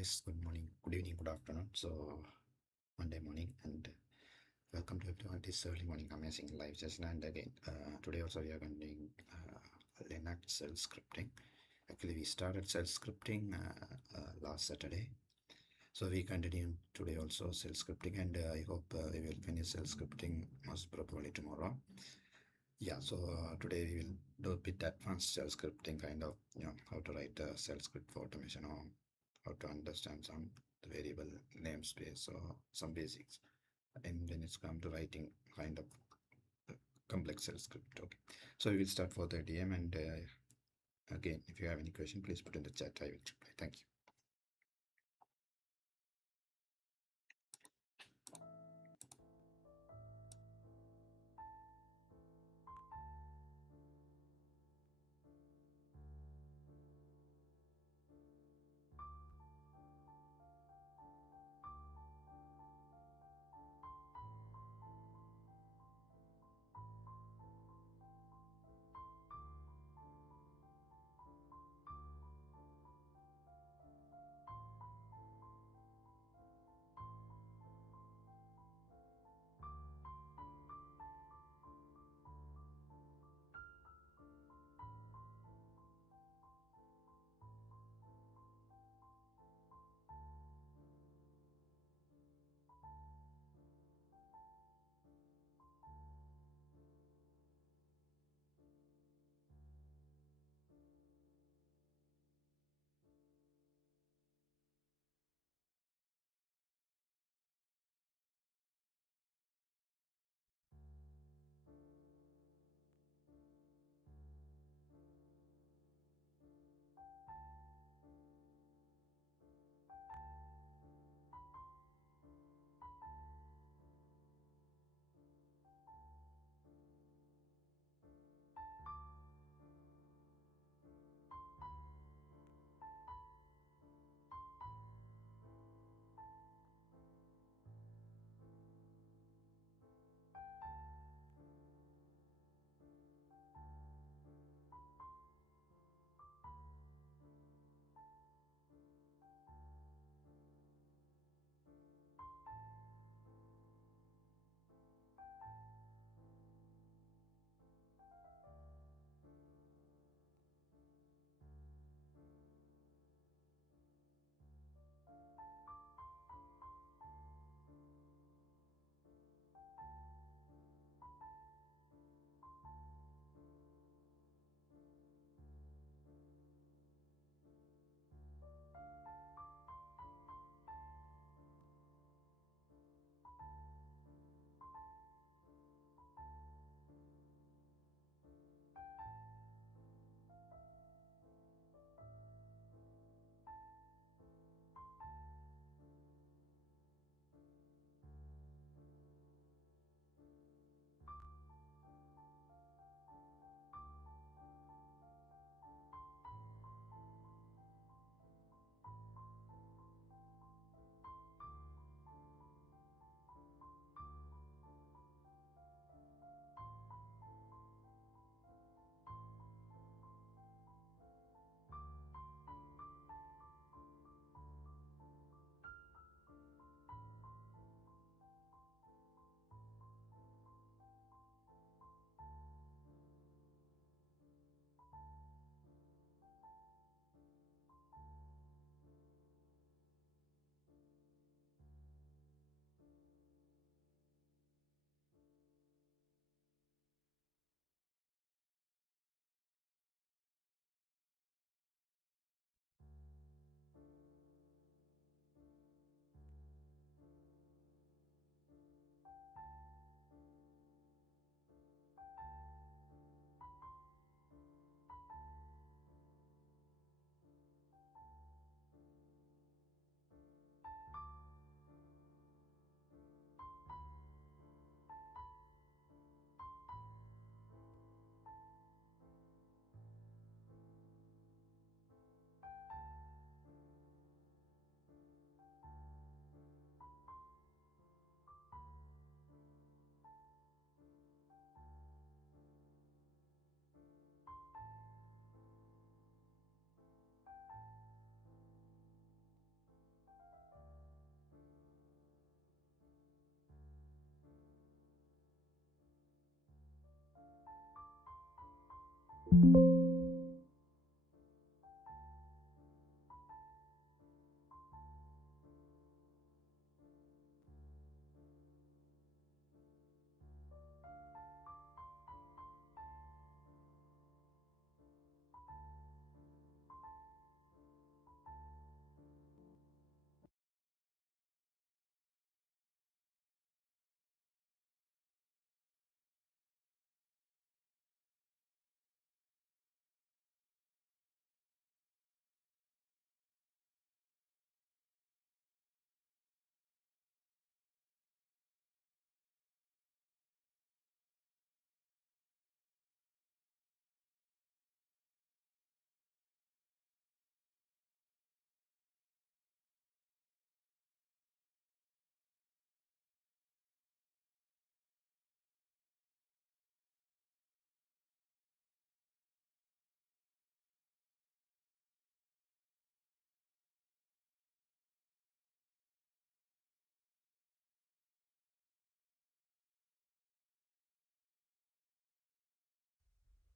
guys, good morning, good evening, good afternoon. So Monday morning, and welcome to everyone this early morning amazing live session. And again, today also we are going to doing Linux cell scripting. Actually, we started cell scripting last Saturday, so we continue today also cell scripting, and I hope we will finish cell scripting most probably tomorrow. Yeah, so today we will do a bit advanced shell scripting, kind of, how to write a shell script for automation, or how to understand some variable namespace or some basics. And when it's come to writing kind of complex shell script. Okay, so we will start for the DM, and again, if you have any question, please put in the chat. I will reply. Thank you.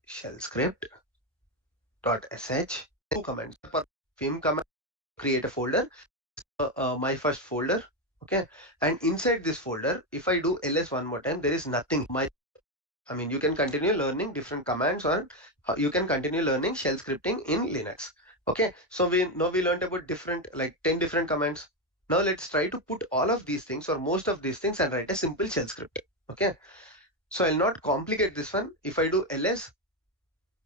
shell script dot sh, two commands. Vim command, create a folder, my first folder. Okay, and inside this folder, if I do ls one more time, there is nothing. I mean, you can continue learning different commands, or you can continue learning shell scripting in Linux. Okay, so we learned about different, like 10 different commands. Now let's try to put all of these things or most of these things and write a simple shell script. Okay, so I'll not complicate this one. If I do ls,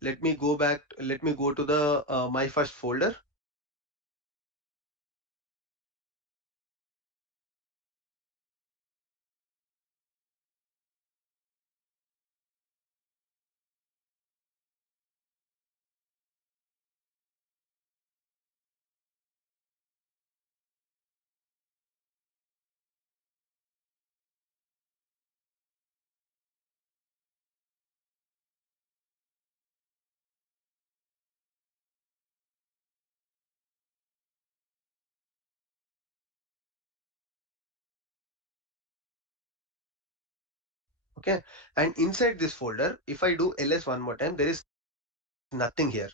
let me go back, let me go to the my first folder. Okay, and inside this folder, if I do ls one more time, there is nothing here.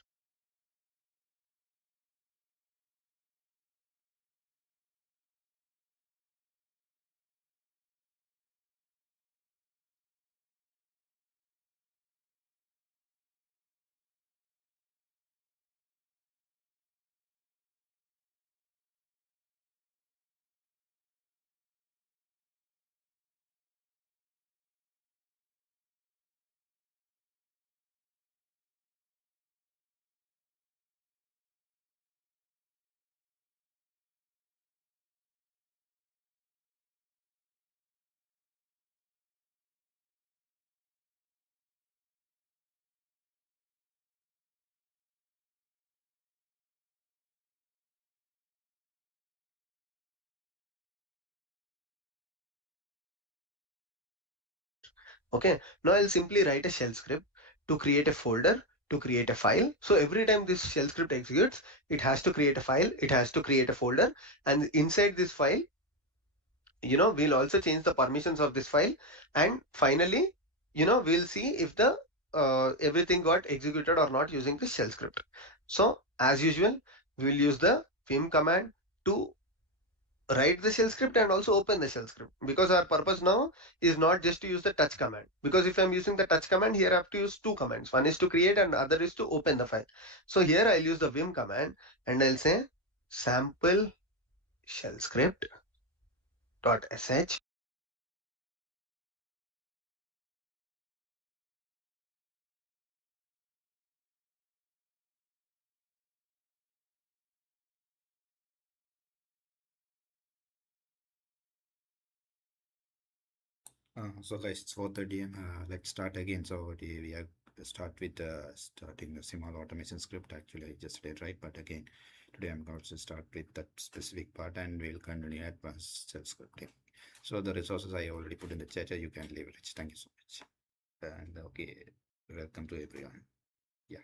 Okay, now I'll simply write a shell script to create a folder, to create a file. So every time this shell script executes, it has to create a file, it has to create a folder, and inside this file, we'll also change the permissions of this file, and finally, we'll see if the everything got executed or not using the shell script. So as usual, we'll use the vim command to write the shell script and also open the shell script, because our purpose now is not just to use the touch command, because if I'm using the touch command here, I have to use two commands. One is to create and other is to open the file. So here I'll use the vim command and I'll say sample shell script dot sh. So guys, it's 4:30 am. Let's start again. So we are start with starting the small automation script. Actually, I just did right, but again, today I'm going to start with that specific part, and we'll continue advanced self scripting. So the resources I already put in the chat, you can leverage. Thank you so much. And okay, welcome to everyone. Yeah.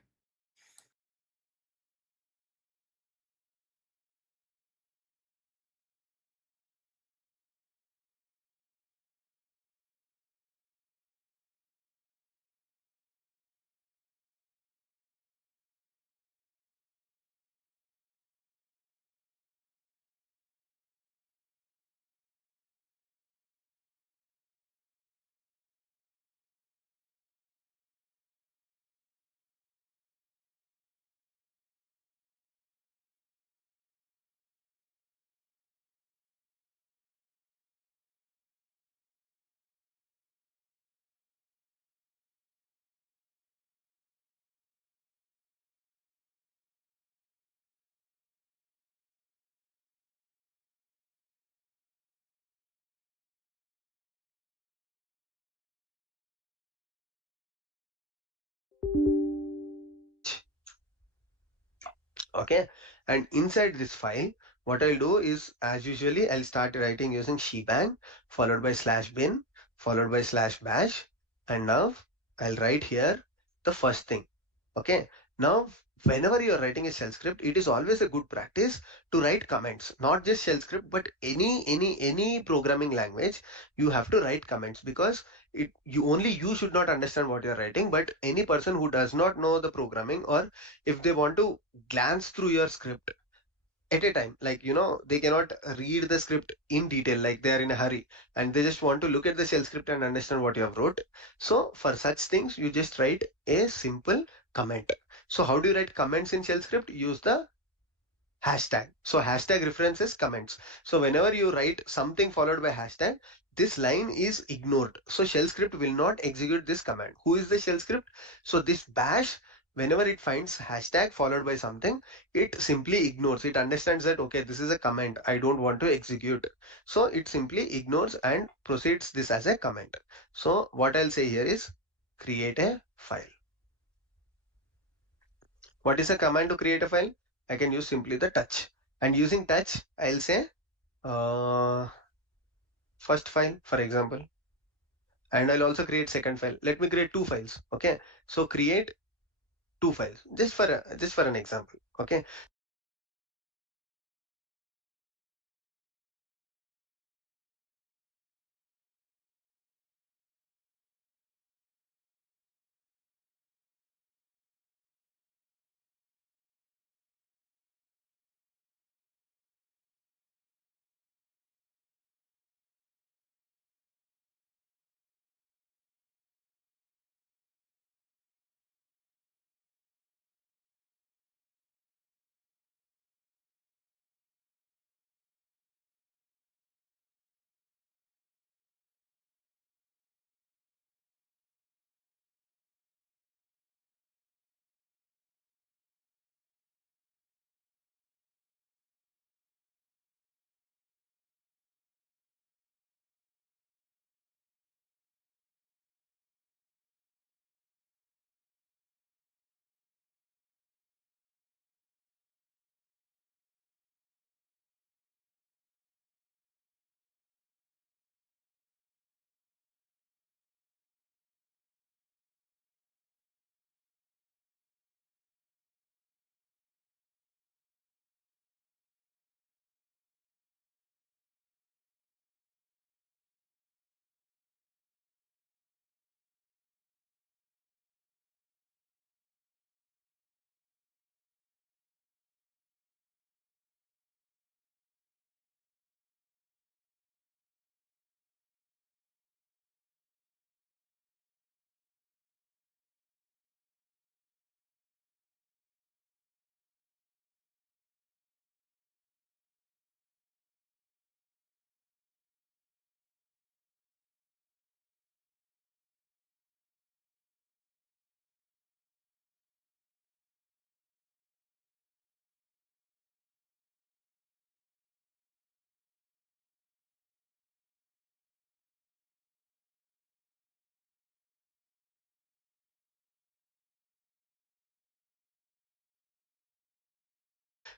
Okay, and inside this file, what I'll do is, as usually, I'll start writing using shebang, followed by slash bin, followed by slash bash, and now I'll write here the first thing. Okay, now whenever you're writing a shell script, it is always a good practice to write comments, not just shell script, but any programming language, you have to write comments, because you should not understand what you're writing, but any person who does not know the programming, or if they want to glance through your script at a time, like, they cannot read the script in detail, like they are in a hurry and they just want to look at the shell script and understand what you have wrote. So for such things, you just write a simple comment. So how do you write comments in shell script? Use the hashtag. So hashtag references comments. So whenever you write something followed by hashtag, this line is ignored. So shell script will not execute this command. Who is the shell script? So this bash, whenever it finds hashtag followed by something, it simply ignores. It understands that, okay, this is a comment, I don't want to execute. So it simply ignores and proceeds this as a comment. So what I'll say here is create a file. What is a command to create a file? I can use simply the touch. And using touch, I'll say uh, first file, for example. And I'll also create second file. Let me create two files. Okay. So create two files just for an example. Okay.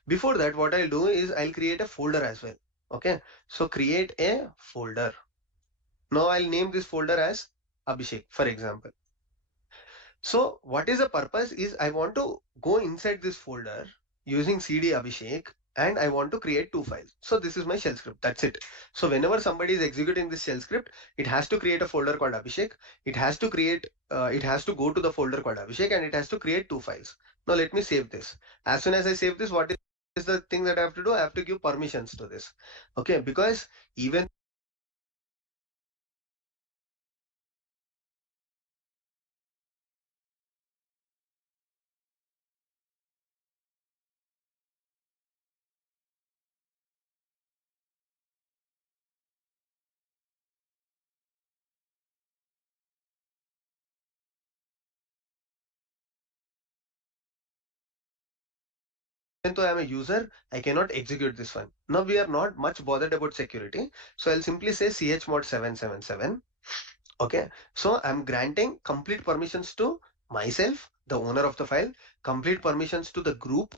Before that, what I'll do is I'll create a folder as well. Okay. So create a folder. Now I'll name this folder as Abhishek, for example. So what is the purpose is I want to go inside this folder using cd Abhishek, and I want to create two files. So this is my shell script. That's it. So whenever somebody is executing this shell script, it has to create a folder called Abhishek. It has to go to the folder called Abhishek, and it has to create two files. Now let me save this. As soon as I save this, what is the thing that I have to do? I have to give permissions to this. Okay, because even though I'm a user, I cannot execute this one. Now we are not much bothered about security. So I'll simply say chmod 777. Okay. So I'm granting complete permissions to myself, the owner of the file, complete permissions to the group,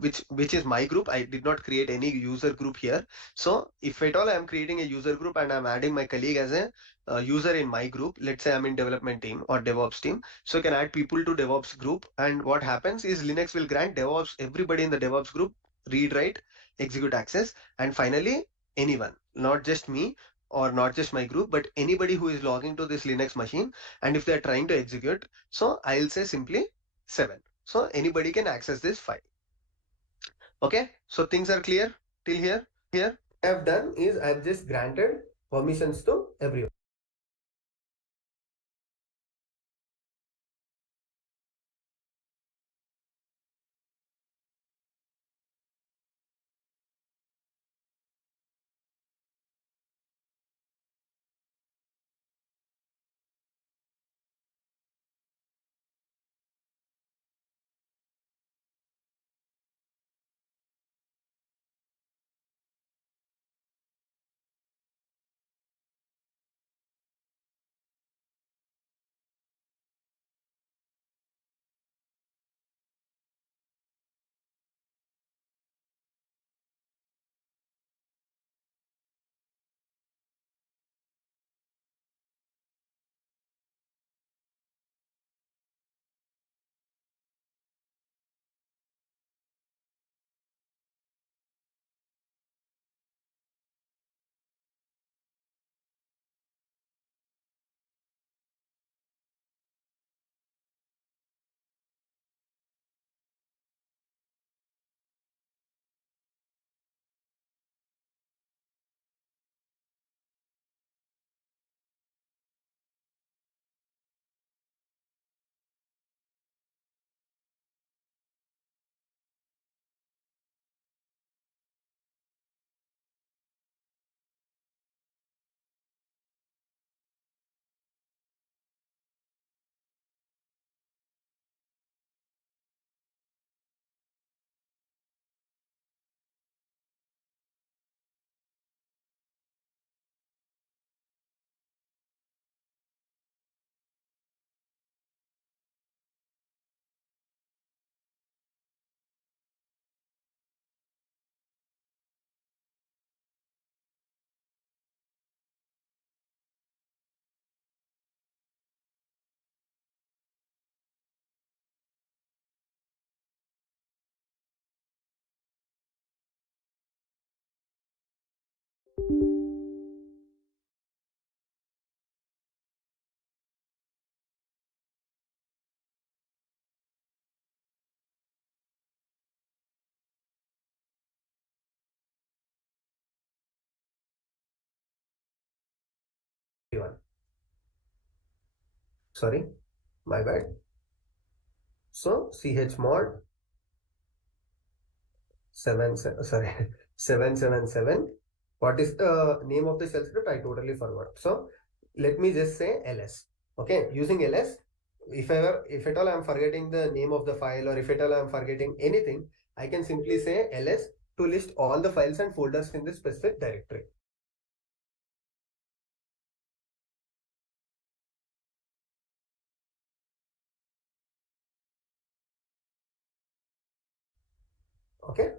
which is my group. I did not create any user group here. So if at all I am creating a user group and I'm adding my colleague as a user in my group, let's say I'm in development team or DevOps team, so I can add people to DevOps group. And what happens is Linux will grant DevOps, everybody in the DevOps group, read, write, execute access. And finally, anyone, not just me or not just my group, but anybody who is logging to this Linux machine, and if they're trying to execute, so I'll say simply 7. So anybody can access this file. Okay, so things are clear till here. What I've done is I've just granted permissions to everyone. Sorry, my bad. So chmod 777. What is the name of the shell script? I totally forgot. So let me just say ls. Okay, using ls, if at all I'm forgetting the name of the file, or if at all I'm forgetting anything, I can simply say ls to list all the files and folders in this specific directory. Okay.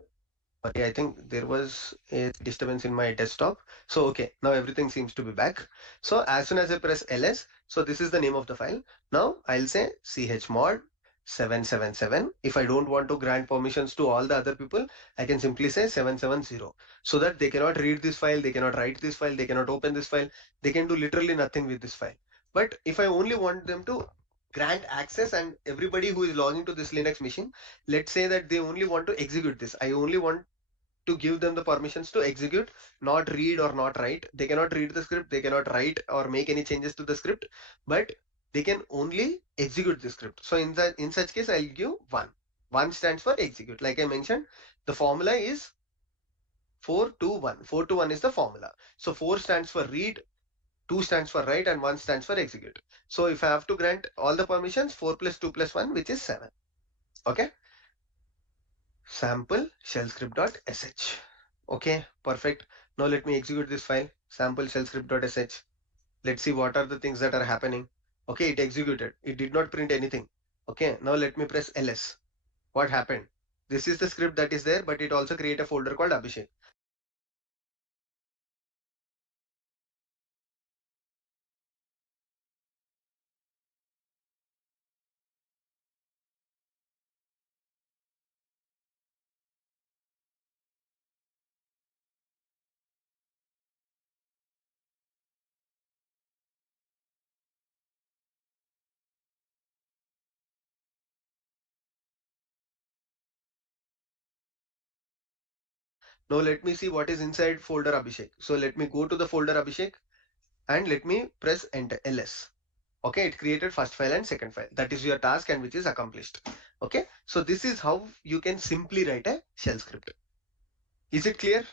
Okay, I think there was a disturbance in my desktop. So, okay, now everything seems to be back. So as soon as I press ls, so this is the name of the file. Now I'll say chmod 777. If I don't want to grant permissions to all the other people, I can simply say 770, so that they cannot read this file, they cannot write this file, they cannot open this file, they can do literally nothing with this file. But if I only want them to grant access, and everybody who is logging to this Linux machine, let's say that they only want to execute this. I only want to give them the permissions to execute, not read or not write. They cannot read the script, they cannot write or make any changes to the script, but they can only execute the script. So in such case, I'll give 1. 1 stands for execute. Like I mentioned, the formula is 421. 421 is the formula. So 4 stands for read, 2 stands for write, and 1 stands for execute. So if I have to grant all the permissions, 4 plus 2 plus 1, which is 7. Okay. Sample shell script.sh. Okay, perfect. Now let me execute this file, sample shell script.sh. Let's see what are the things that are happening. Okay, it executed. It did not print anything. Okay, now let me press ls. What happened? This is the script that is there, but it also create a folder called Abhishek. Now let me see what is inside folder Abhishek. So let me go to the folder Abhishek and let me press enter ls. Okay, it created first file and second file. That is your task and which is accomplished. Okay, so this is how you can simply write a shell script. Is it clear?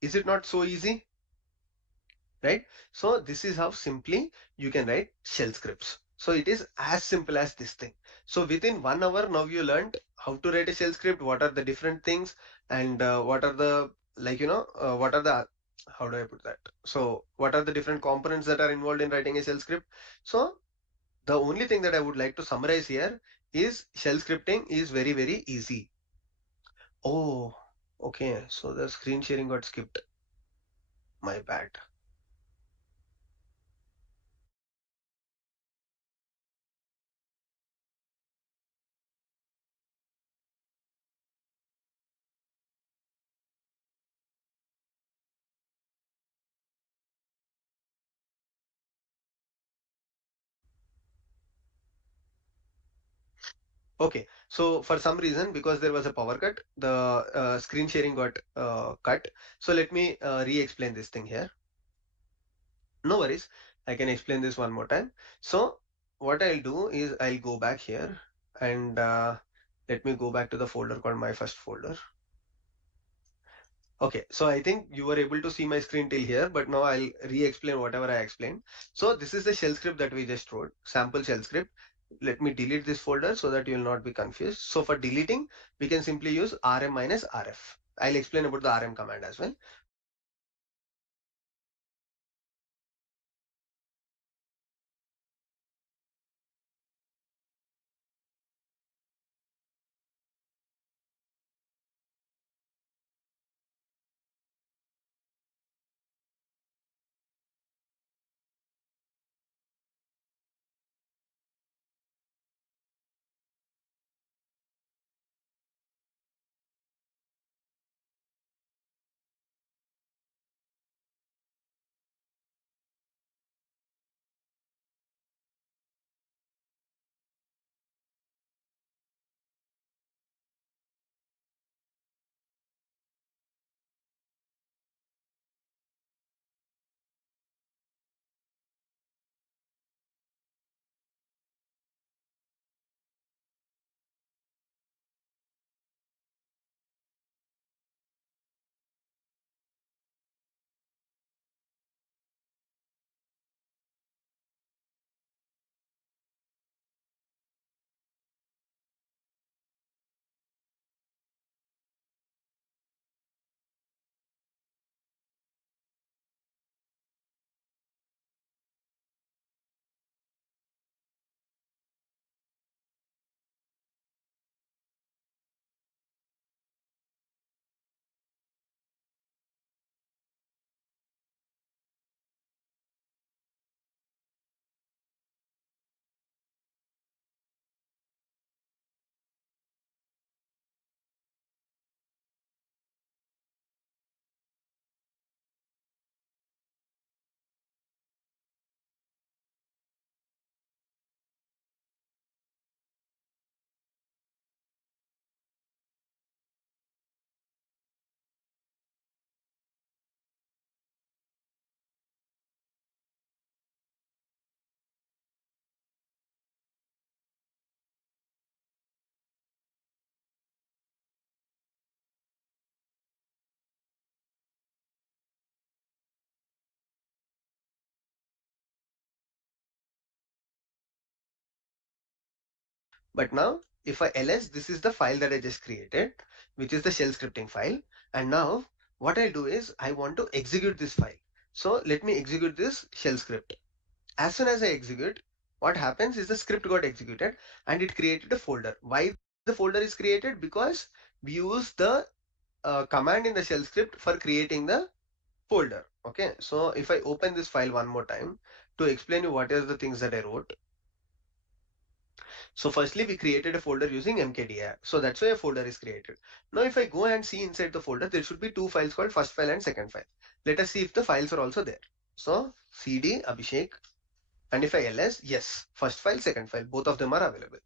Is it not so easy? Right? So this is how simply you can write shell scripts. So it is as simple as this thing. So within 1 hour now you learned how to write a shell script, what are the different things, and what are the, what are the, how do I put that? So what are the different components that are involved in writing a shell script? So the only thing that I would like to summarize here is shell scripting is very, very easy. Oh, okay. So the screen sharing got skipped. My bad. Okay. So for some reason, because there was a power cut, the screen sharing got cut. So let me re-explain this thing here. No worries. I can explain this one more time. So what I'll do is I'll go back here and let me go back to the folder called my first folder. Okay, so I think you were able to see my screen till here, but now I'll re-explain whatever I explained. So this is the shell script that we just wrote, sample shell script. Let me delete this folder so that you will not be confused. So for deleting, we can simply use rm minus rf. I'll explain about the rm command as well. But now if I ls, this is the file that I just created, which is the shell scripting file. And now what I'll do is I want to execute this file. So let me execute this shell script. As soon as I execute, what happens is the script got executed and it created a folder. Why the folder is created? Because we use the command in the shell script for creating the folder. Okay, so if I open this file one more time to explain you what is the things that I wrote. So firstly, we created a folder using mkdir. So that's why a folder is created. Now, if I go and see inside the folder, there should be two files called first file and second file. Let us see if the files are also there. So cd Abhishek, and if I ls, yes, first file, second file, both of them are available.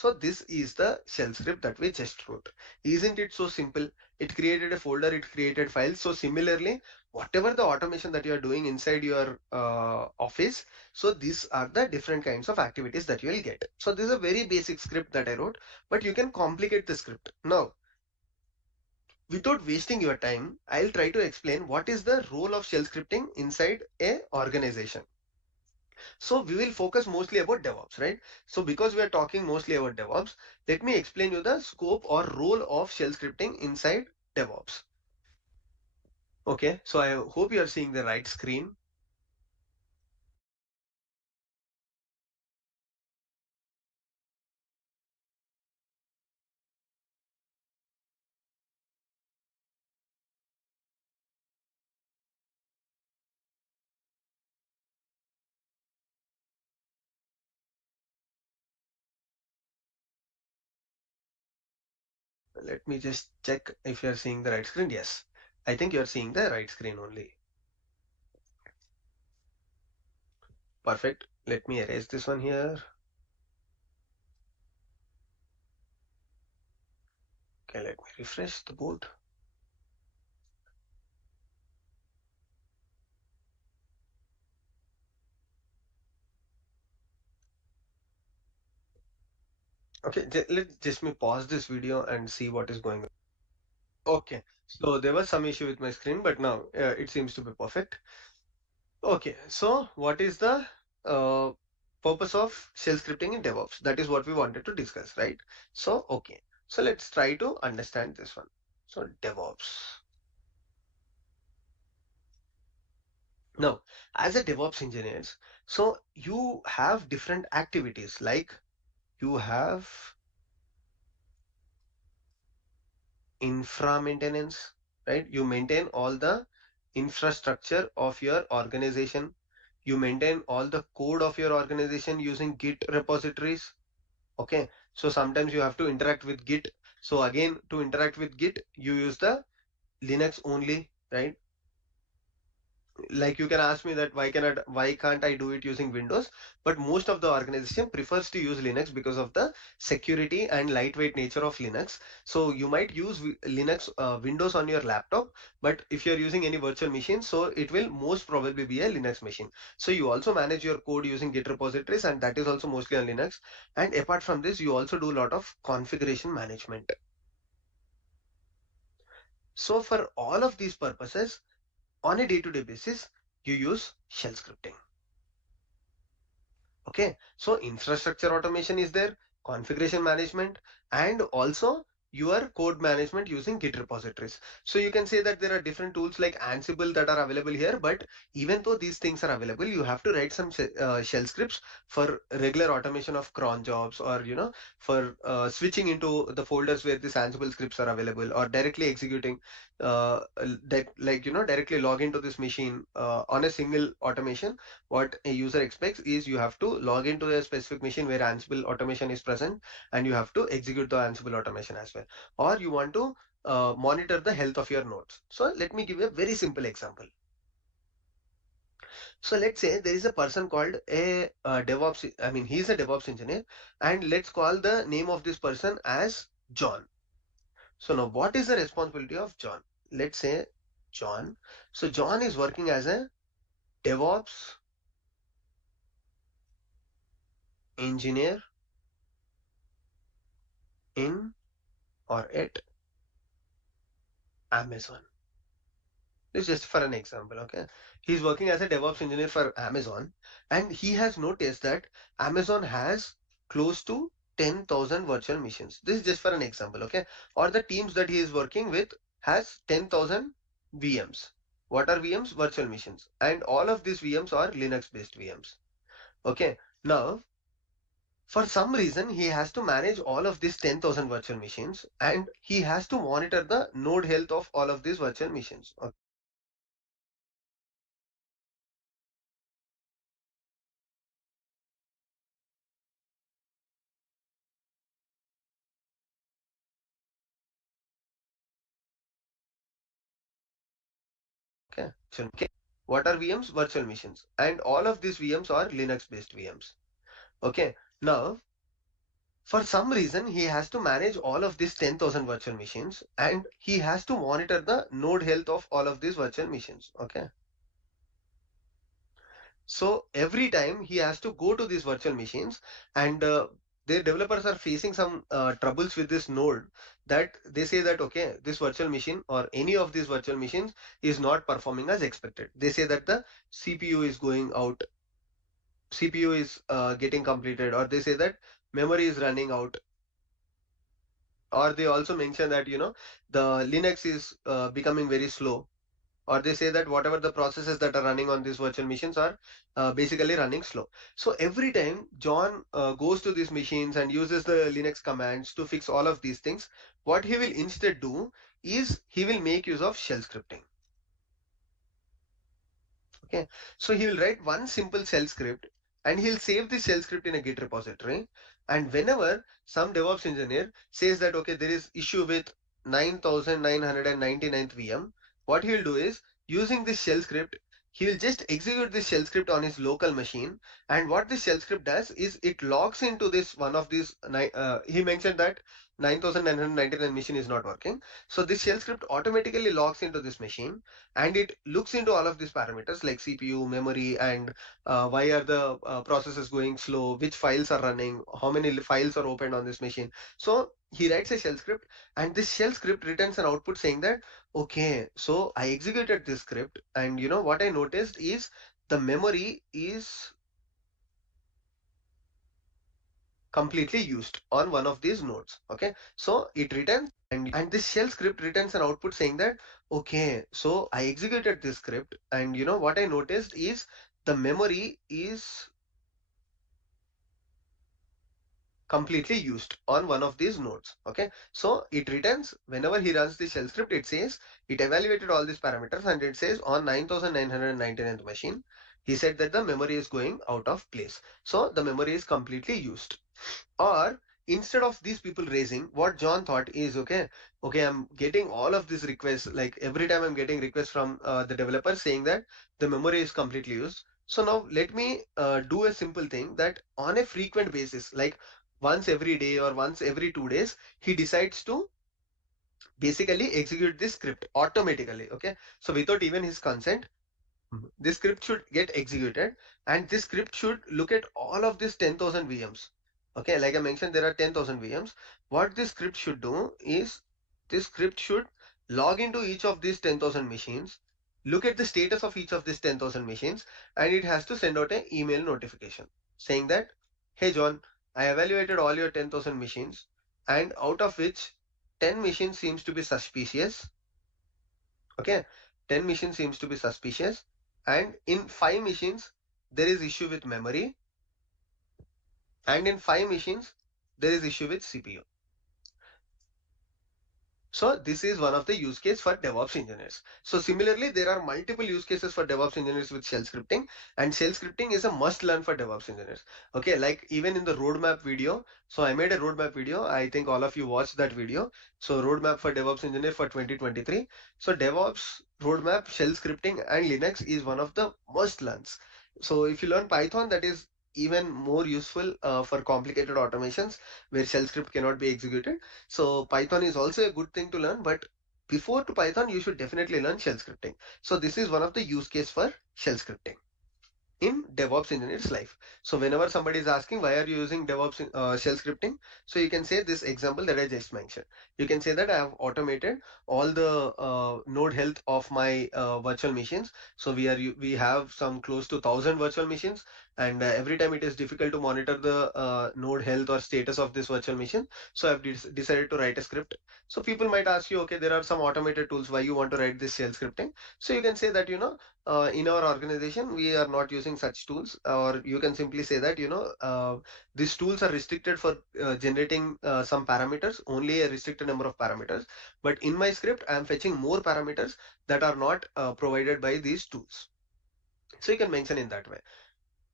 So this is the shell script that we just wrote. Isn't it so simple? It created a folder, it created files. So similarly, whatever the automation that you are doing inside your office, so these are the different kinds of activities that you will get. So this is a very basic script that I wrote, but you can complicate the script. Now, without wasting your time, I'll try to explain what is the role of shell scripting inside a organization. So we will focus mostly about DevOps, right? So because we are talking mostly about DevOps, let me explain you the scope or role of shell scripting inside DevOps. Okay, so I hope you are seeing the right screen. Let me just check if you are seeing the right screen. Yes, I think you are seeing the right screen only. Perfect. Let me erase this one here. Okay, let me refresh the board. Okay, let just me pause this video and see what is going on. Okay, so there was some issue with my screen, but now it seems to be perfect. Okay, so what is the uh, purpose of shell scripting in DevOps? That is what we wanted to discuss, right? So, okay, so let's try to understand this one. So, DevOps. Now, as a DevOps engineer, so you have different activities like you have infra maintenance, right? You maintain all the infrastructure of your organization. You maintain all the code of your organization using Git repositories. Okay, so sometimes you have to interact with Git. So again, to interact with Git, you use the Linux only, right? Like you can ask me that why can't I do it using Windows? But most of the organization prefers to use Linux because of the security and lightweight nature of Linux. So you might use Linux Windows on your laptop, but if you're using any virtual machine, so it will most probably be a Linux machine. So you also manage your code using Git repositories, and that is also mostly on Linux. And apart from this, you also do a lot of configuration management. So for all of these purposes, on a day-to-day basis, you use shell scripting. Okay, so infrastructure automation is there, configuration management, and also your code management using Git repositories. So you can say that there are different tools like Ansible that are available here, but even though these things are available, you have to write some shell scripts for regular automation of cron jobs, or for switching into the folders where these Ansible scripts are available, or directly executing directly log into this machine on a single automation. What a user expects is you have to log into a specific machine where Ansible automation is present, and you have to execute the Ansible automation as well. Or you want to monitor the health of your nodes. So let me give you a very simple example. So let's say there is a person called DevOps. I mean, he's a DevOps engineer, and let's call the name of this person as John. So now, what is the responsibility of John? Let's say John. So John is working as a DevOps engineer in or at Amazon. This is just for an example, okay? He's working as a DevOps engineer for Amazon, and he has noticed that Amazon has close to 10,000 virtual machines. This is just for an example, okay? Or the teams that he is working with has 10,000 VMs. What are VMs? Virtual machines. And all of these VMs are Linux-based VMs. Okay. Now, for some reason, he has to manage all of these 10,000 virtual machines, and he has to monitor the node health of all of these virtual machines. Okay. So, okay. What are VMs? Virtual machines. And all of these VMs are Linux based VMs. Okay. Now, For some reason, he has to manage all of these 10,000 virtual machines, and he has to monitor the node health of all of these virtual machines. Okay. So every time he has to go to these virtual machines, and their developers are facing some troubles with this node, that they say that, okay, this virtual machine or any of these virtual machines is not performing as expected. They say that the CPU is going out, CPU is getting completed, or they say that memory is running out, or they also mention that, the Linux is becoming very slow, or they say that whatever the processes that are running on these virtual machines are basically running slow. So every time John goes to these machines and uses the Linux commands to fix all of these things, what he will instead do is he will make use of shell scripting. Okay, so he will write one simple shell script, and he'll save the shell script in a Git repository. And whenever some DevOps engineer says that, okay, there is issue with 9999th VM, what he'll do is, using this shell script, he will just execute this shell script on his local machine. And what this shell script does is it logs into this one of these. He mentioned that 9999 machine is not working. So this shell script automatically logs into this machine, and it looks into all of these parameters like CPU, memory, and why are the processes going slow, which files are running, how many files are opened on this machine. So he writes a shell script, and this shell script returns an output saying that, okay, so I executed this script, and what I noticed is the memory is completely used on one of these nodes. Okay, so it returns, and this shell script returns an output saying that, okay, so I executed this script, and what I noticed is the memory is completely used on one of these nodes. Okay, so it returns, whenever he runs the shell script, it says it evaluated all these parameters, and it says on 9999th machine, he said that the memory is going out of place, so the memory is completely used. Or instead of these people raising, what John thought is, okay, I'm getting all of these requests, like every time I'm getting requests from the developer saying that the memory is completely used. So now let me do a simple thing, that on a frequent basis, like once every day or once every 2 days, he decides to basically execute this script automatically. Okay, so without even his consent, this script should get executed, and this script should look at all of these 10,000 VMs. Okay, like I mentioned, there are 10,000 VMs. What this script should do is, this script should log into each of these 10,000 machines, look at the status of each of these 10,000 machines, and it has to send out an email notification saying that, hey John, I evaluated all your 10,000 machines, and out of which 10 machines seems to be suspicious. Okay, 10 machines seems to be suspicious, and in 5 machines there is issue with memory, and in 5 machines there is issue with CPU. So this is one of the use case for DevOps engineers. So similarly, there are multiple use cases for DevOps engineers with shell scripting, and shell scripting is a must learn for DevOps engineers. Okay, like even in the roadmap video, so I made a roadmap video. I think all of you watched that video. So roadmap for DevOps engineer for 2023. So DevOps roadmap, shell scripting, and Linux is one of the must learns. So if you learn Python, that is even more useful for complicated automations where shell script cannot be executed. So Python is also a good thing to learn, but before to Python, you should definitely learn shell scripting. So this is one of the use case for shell scripting in DevOps engineer's life. So whenever somebody is asking why are you using DevOps shell scripting, so you can say this example that I just mentioned. You can say that I have automated all the node health of my virtual machines. So we have some close to 1,000 virtual machines, and every time it is difficult to monitor the node health or status of this virtual machine. So I've decided to write a script. So people might ask you, okay, there are some automated tools. Why you want to write this shell scripting? So you can say that in our organization we are not using such tools, or you can simply say that these tools are restricted for generating some parameters, only a restricted number of parameters, but in my script I am fetching more parameters that are not provided by these tools. So you can mention in that way.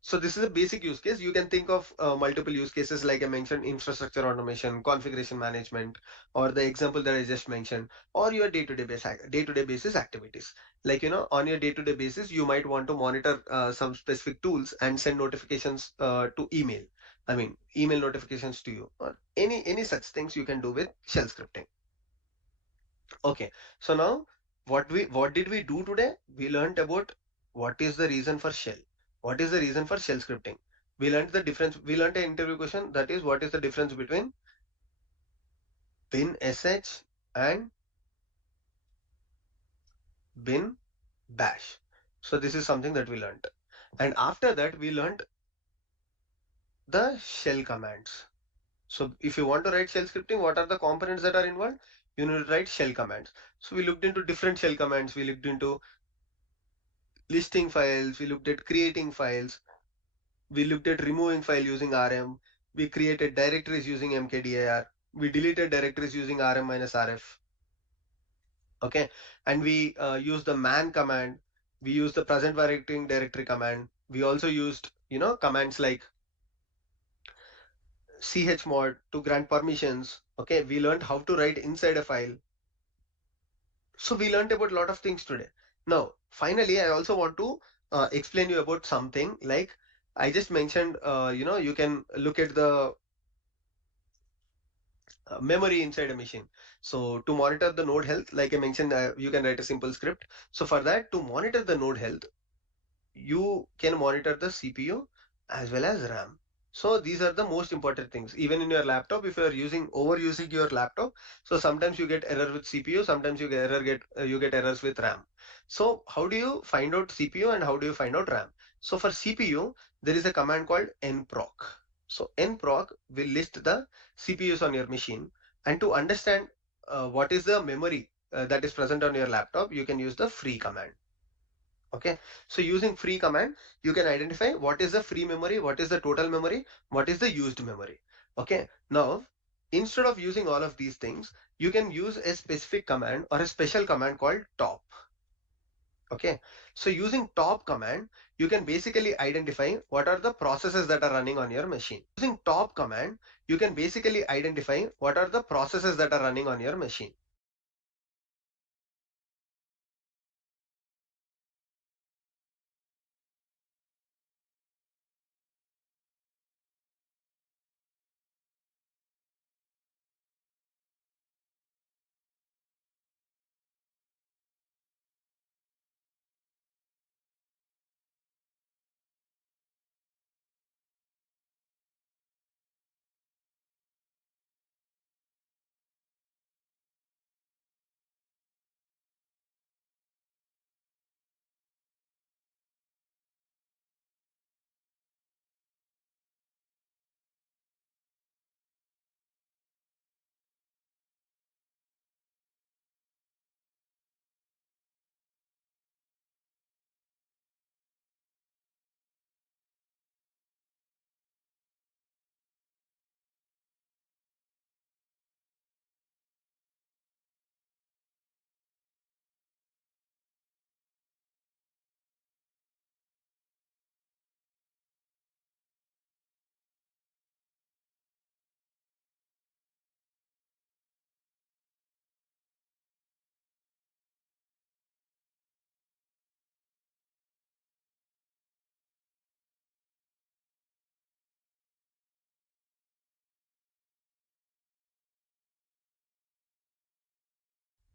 So this is a basic use case. You can think of multiple use cases, like I mentioned, infrastructure automation, configuration management, or the example that I just mentioned, or your day-to-day basis activities. Like on your day-to-day basis, you might want to monitor some specific tools and send notifications to email. email notifications to you, or any such things you can do with shell scripting. Okay, so now what did we do today? We learned about what is the reason for shell. What is the reason for shell scripting? We learned the difference. We learned an interview question, that is, what is the difference between bin sh and bin bash. So this is something that we learned. And after that, we learned the shell commands. So if you want to write shell scripting, what are the components that are involved? You need to write shell commands. So we looked into different shell commands. We looked into listing files. We looked at creating files. We looked at removing file using rm. We created directories using mkdir. We deleted directories using rm-rf. Okay, and we use the man command. We use the present directory command. We also used commands like chmod to grant permissions. Okay, we learned how to write inside a file. So we learned about a lot of things today. Now finally, I also want to explain you about something like I just mentioned. You can look at the memory inside a machine. So to monitor the node health, like I mentioned, you can write a simple script. So for that, to monitor the node health, you can monitor the CPU as well as RAM. So these are the most important things. Even in your laptop, if you are overusing your laptop, so sometimes you get error with CPU, sometimes you get errors with RAM. So how do you find out CPU and how do you find out RAM? So for CPU, there is a command called nproc. So nproc will list the CPUs on your machine, and to understand what is the memory that is present on your laptop, you can use the free command. Okay, so using free command, you can identify what is the free memory, what is the total memory, what is the used memory. Okay, now instead of using all of these things, you can use a specific command or a special command called top. Okay, so using top command, you can basically identify what are the processes that are running on your machine. Using top command, you can basically identify what are the processes that are running on your machine.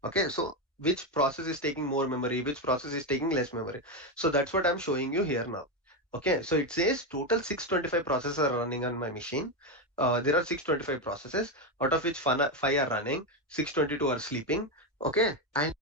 Okay, so which process is taking more memory, which process is taking less memory. So that's what I'm showing you here now. Okay, so it says total 625 processes are running on my machine. There are 625 processes, out of which five are running, 622 are sleeping. Okay, and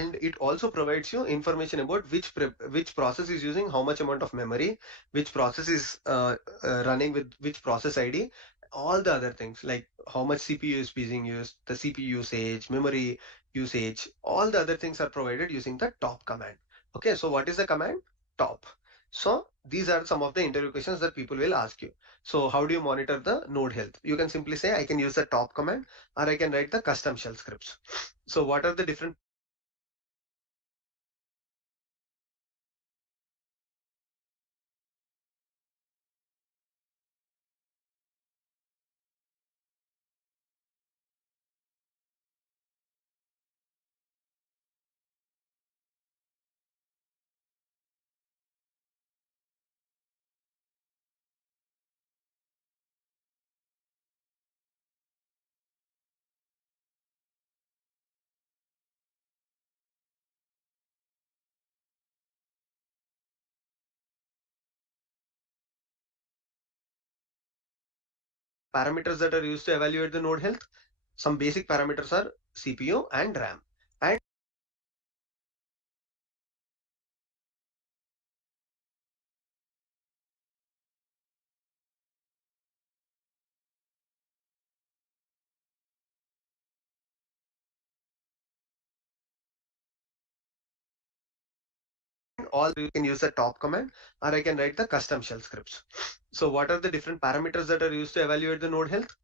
it also provides you information about which process is using how much amount of memory, which process is running with which process ID, all the other things like how much CPU is being used, the CPU usage, memory usage, all the other things are provided using the top command. Okay, so what is the command? Top. So these are some of the interview questions that people will ask you. So how do you monitor the node health? You can simply say I can use the top command or I can write the custom shell scripts. So what are the different parameters that are used to evaluate the node health? Some basic parameters are CPU and RAM. And all you can use the top command or I can write the custom shell scripts. So what are the different parameters that are used to evaluate the node health?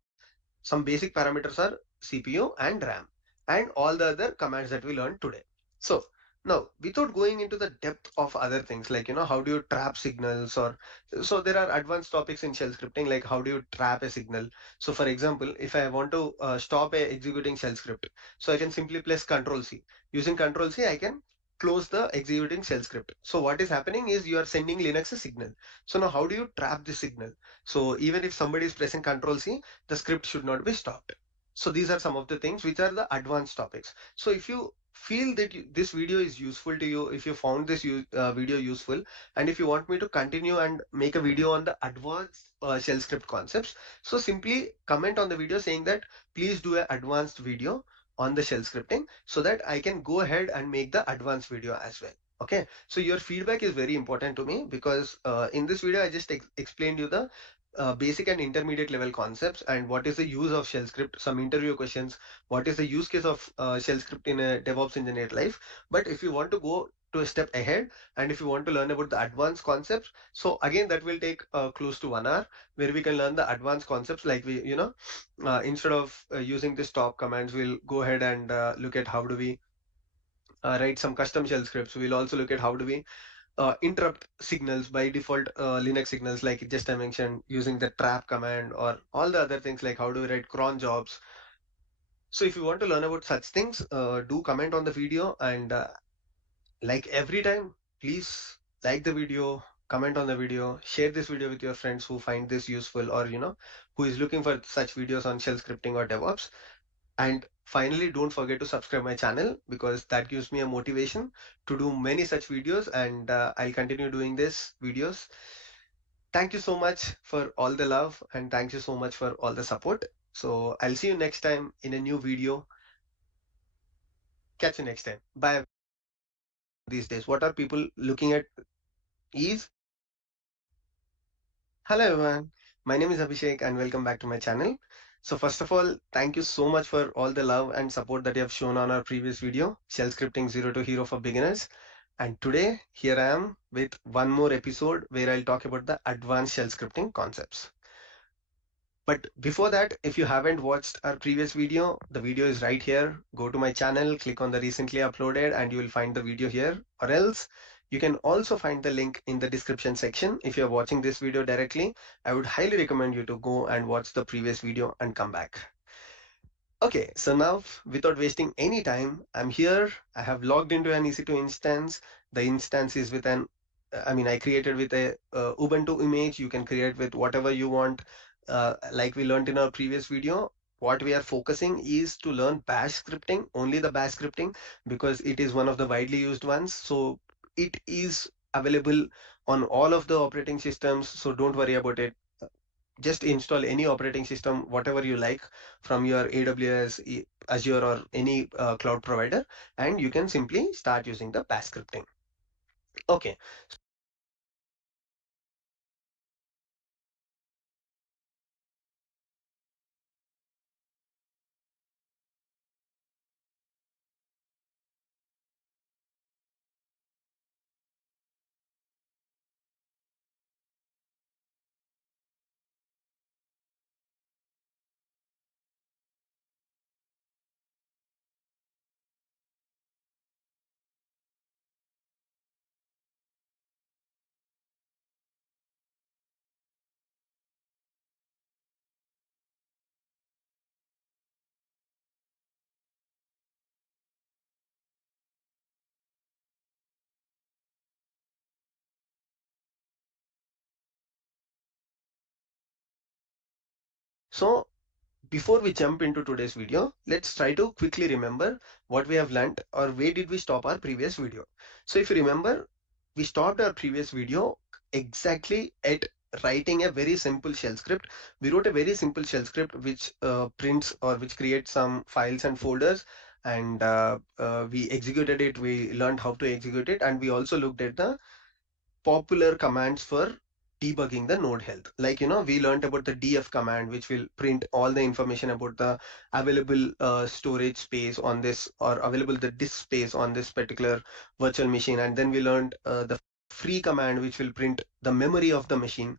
Some basic parameters are CPU and RAM and all the other commands that we learned today. So now without going into the depth of other things like how do you trap signals or so there are advanced topics in shell scripting like how do you trap a signal. So for example, if I want to stop a executing shell script, so I can simply press Control C. Using Control C, I can close the executing shell script. So what is happening is you are sending Linux a signal. So now how do you trap the signal? So even if somebody is pressing Control C, the script should not be stopped. So these are some of the things which are the advanced topics. So if you feel that this video is useful to you, if you found this video useful, and if you want me to continue and make a video on the advanced shell script concepts, so simply comment on the video saying that please do an advanced video on the shell scripting so that I can go ahead and make the advanced video as well. Okay, so your feedback is very important to me because in this video I just explained you the basic and intermediate level concepts and what is the use of shell script, some interview questions, what is the use case of shell script in a DevOps engineer life. But if you want to go to a step ahead and if you want to learn about the advanced concepts, so again that will take close to 1 hour where we can learn the advanced concepts like instead of using this top commands, we'll go ahead and look at how do we write some custom shell scripts. We'll also look at how do we interrupt signals by default Linux signals like just I mentioned using the trap command or all the other things like how do we write cron jobs. So if you want to learn about such things, do comment on the video and like every time, please like the video, comment on the video, share this video with your friends who find this useful or who is looking for such videos on shell scripting or DevOps. And finally, don't forget to subscribe my channel because that gives me a motivation to do many such videos and I'll continue doing this videos. Thank you so much for all the love and thank you so much for all the support. So I'll see you next time in a new video. Catch you next time. Bye. These days, what are people looking at is hello everyone. My name is Abhishek and welcome back to my channel. So first of all, thank you so much for all the love and support that you have shown on our previous video, Shell Scripting Zero to Hero for Beginners. And today, here I am with one more episode where I'll talk about the advanced shell scripting concepts. But before that, if you haven't watched our previous video, the video is right here. Go to my channel, click on the recently uploaded and you will find the video here. Or else you can also find the link in the description section. If you're watching this video directly, I would highly recommend you to go and watch the previous video and come back. Okay, so now without wasting any time, I'm here. I have logged into an EC2 instance. The instance is with I created with a Ubuntu image. You can create with whatever you want. Like we learned in our previous video, what we are focusing is to learn bash scripting, only the bash scripting, because it is one of the widely used ones. So it is available on all of the operating systems. So don't worry about it. Just install any operating system, whatever you like from your AWS, Azure or any cloud provider, and you can simply start using the bash scripting. Okay. So before we jump into today's video, let's try to quickly remember what we have learned or where did we stop our previous video. So if you remember, we stopped our previous video exactly at writing a very simple shell script. We wrote a very simple shell script which prints or which creates some files and folders, and we executed it. We learned how to execute it, and we also looked at the popular commands for debugging the node health. Like, we learned about the df command, which will print all the information about the available storage space on this, or available the disk space on this particular virtual machine. And then we learned the free command, which will print the memory of the machine.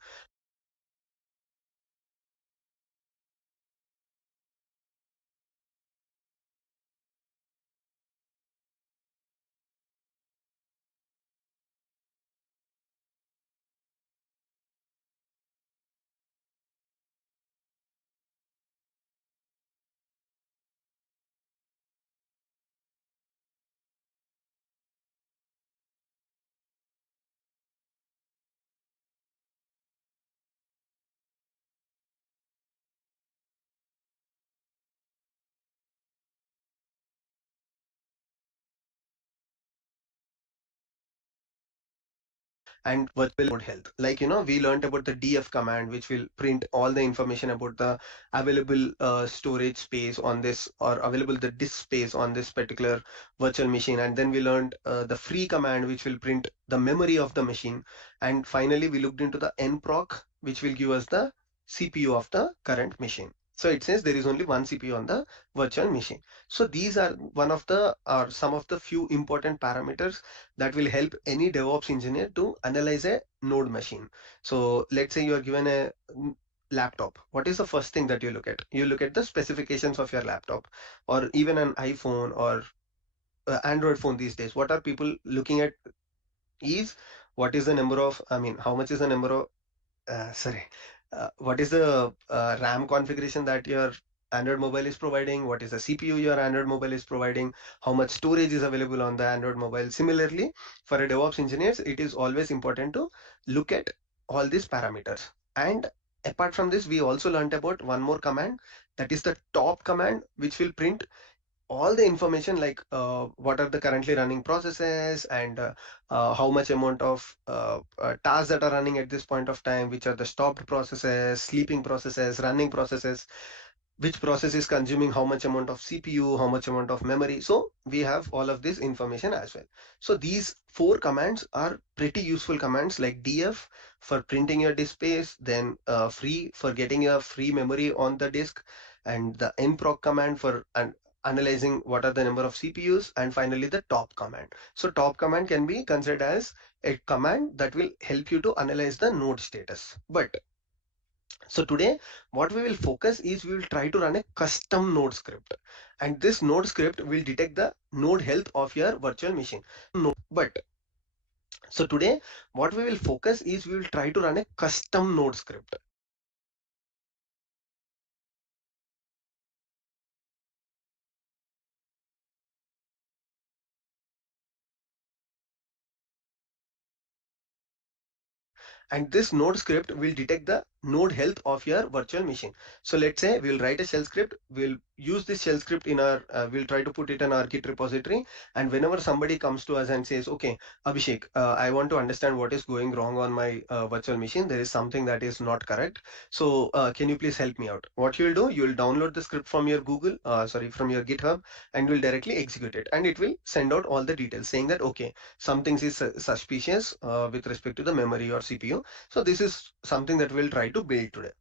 And virtual node health. Like, we learned about the df command, which will print all the information about the available storage space on this, or available the disk space on this particular virtual machine. And then we learned the free command, which will print the memory of the machine. And finally, we looked into the nproc, which will give us the CPU of the current machine. So it says there is only one CPU on the virtual machine. So these are one of the, or some of the few important parameters that will help any DevOps engineer to analyze a node machine. So let's say you are given a laptop. What is the first thing that you look at? You look at the specifications of your laptop, or even an iPhone or Android phone these days. What are people looking at is what is the number of, I mean, how much is the number of sorry, what is the RAM configuration that your Android mobile is providing? What is the CPU your Android mobile is providing? How much storage is available on the Android mobile? Similarly, for a DevOps engineers, it is always important to look at all these parameters. And apart from this, we also learned about one more command, that is the top command, which will print all the information, like what are the currently running processes, and how much amount of tasks that are running at this point of time, which are the stopped processes, sleeping processes, running processes, which process is consuming how much amount of CPU, how much amount of memory. So we have all of this information as well. So these four commands are pretty useful commands, like df for printing your disk space, then free for getting your free memory on the disk, and the nproc command for analyzing what are the number of CPUs, and finally the top command. So top command can be considered as a command that will help you to analyze the node status. But so today, what we will focus is we will try to run a custom node script. And this node script will detect the node health of your virtual machine. But so today, what we will focus is we will try to run a custom node script. And this node script will detect the node health of your virtual machine. So let's say we'll write a shell script, we'll use this shell script in our, we'll try to put it in our Git repository. And whenever somebody comes to us and says, okay, Abhishek, I want to understand what is going wrong on my virtual machine. There is something that is not correct. So can you please help me out? What you'll do, you'll download the script from your from your GitHub, and you'll directly execute it. And it will send out all the details saying that, okay, some things is suspicious with respect to the memory or CPU. So this is something that we'll try to build today.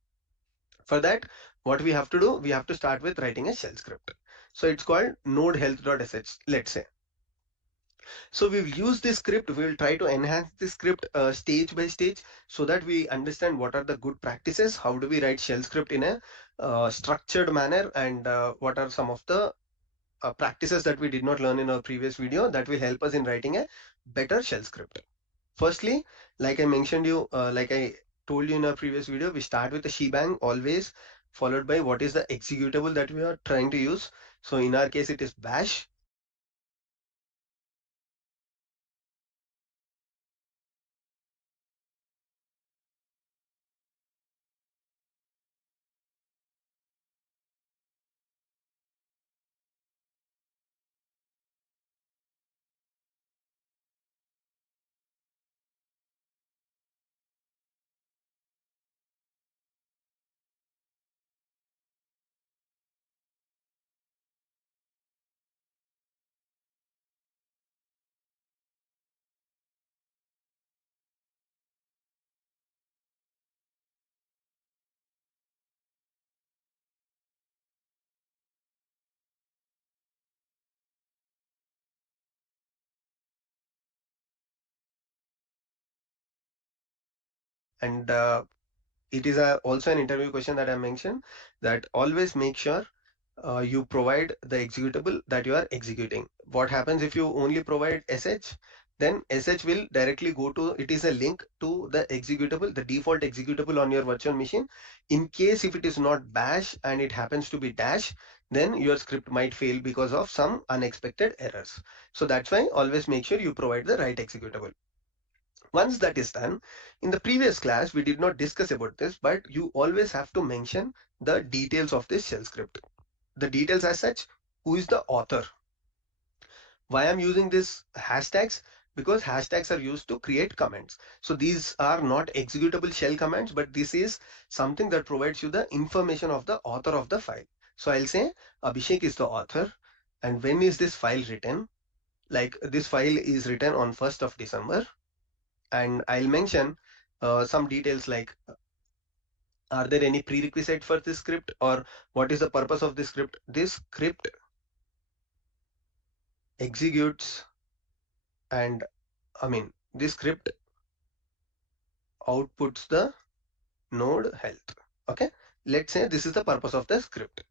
For that, what we have to do, we have to start with writing a shell script. So it's called node health.sh, let's say. So we'll use this script, we'll try to enhance this script stage by stage, so that we understand what are the good practices, how do we write shell script in a structured manner, and what are some of the practices that we did not learn in our previous video that will help us in writing a better shell script. Firstly, like I mentioned you, like I told you in our previous video, we start with the shebang always, followed by what is the executable that we are trying to use. So in our case, it is bash. And it is also an interview question that I mentioned, that always make sure you provide the executable that you are executing. What happens if you only provide sh? Then sh will directly go to, it is a link to the executable, the default executable on your virtual machine. In case if it is not bash and it happens to be dash, then your script might fail because of some unexpected errors. So that's why always make sure you provide the right executable. Once that is done, in the previous class we did not discuss about this, but you always have to mention the details of this shell script. The details as such, who is the author. Why I'm using this hashtags? Because hashtags are used to create comments. So these are not executable shell commands, but this is something that provides you the information of the author of the file. So I'll say Abhishek is the author, and when is this file written? Like this file is written on 1st of December, and I'll mention some details like are there any prerequisite for this script, or what is the purpose of this script? This script executes, and this script outputs the node health. Okay, let's say this is the purpose of the script.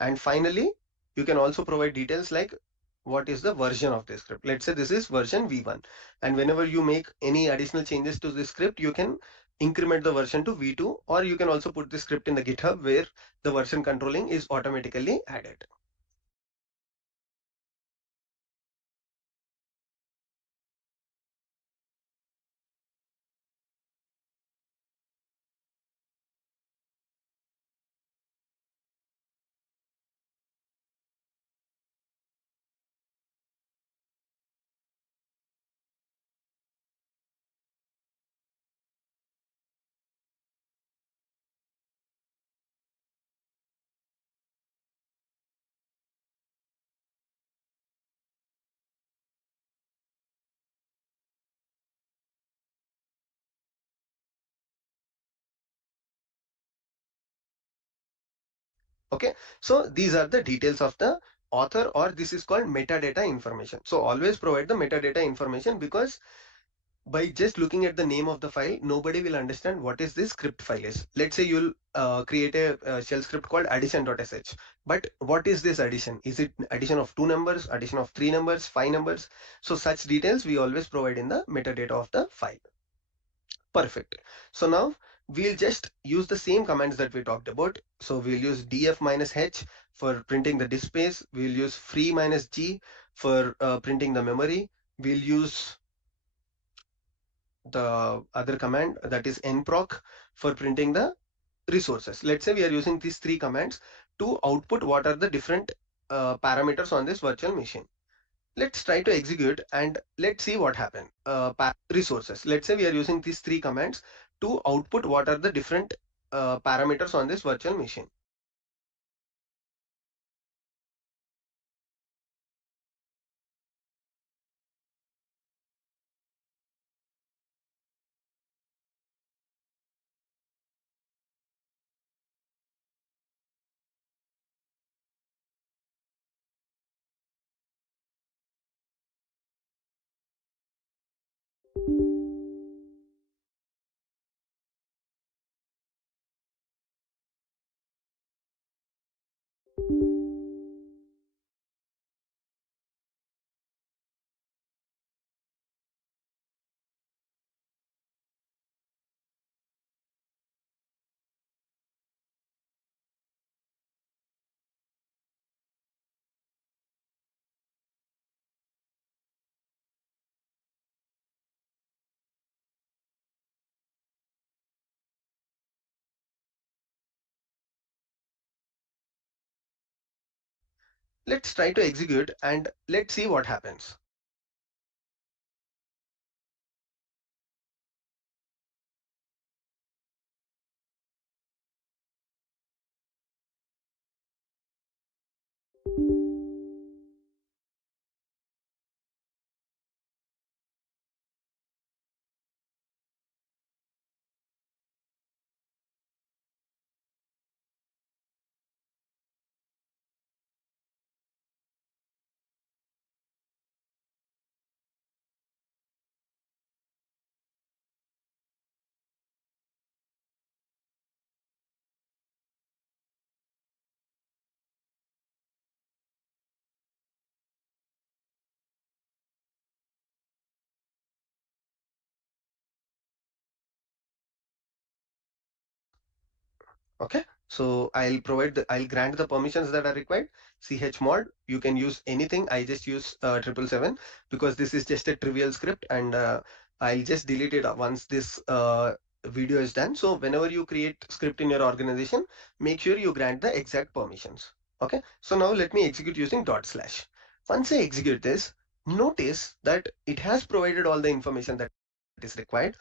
And finally, you can also provide details like what is the version of this script. Let's say this is version v1, and whenever you make any additional changes to this script, you can increment the version to v2, or you can also put the script in the GitHub where the version controlling is automatically added. Okay, so these are the details of the author, or this is called metadata information. So always provide the metadata information, because by just looking at the name of the file, nobody will understand what is this script file is. Let's say you'll create a shell script called addition.sh, but what is this addition? Is it addition of 2 numbers, addition of 3 numbers, 5 numbers? So such details we always provide in the metadata of the file. Perfect. So now we'll just use the same commands that we talked about. So we'll use df minus h for printing the disk space. We'll use free minus g for printing the memory. We'll use the other command, that is nproc, for printing the resources. Let's say we are using these three commands to output what are the different parameters on this virtual machine. Let's try to execute and let's see what happens. Resources. Let's say we are using these three commands to output what are the different parameters on this virtual machine. Let's try to execute and let's see what happens. Okay, so I'll grant the permissions that are required. Chmod, you can use anything. I just use 777 because this is just a trivial script, and I'll just delete it once this video is done. So whenever you create script in your organization, make sure you grant the exact permissions. Okay, so now let me execute using dot slash. Once I execute this, notice that it has provided all the information that is required.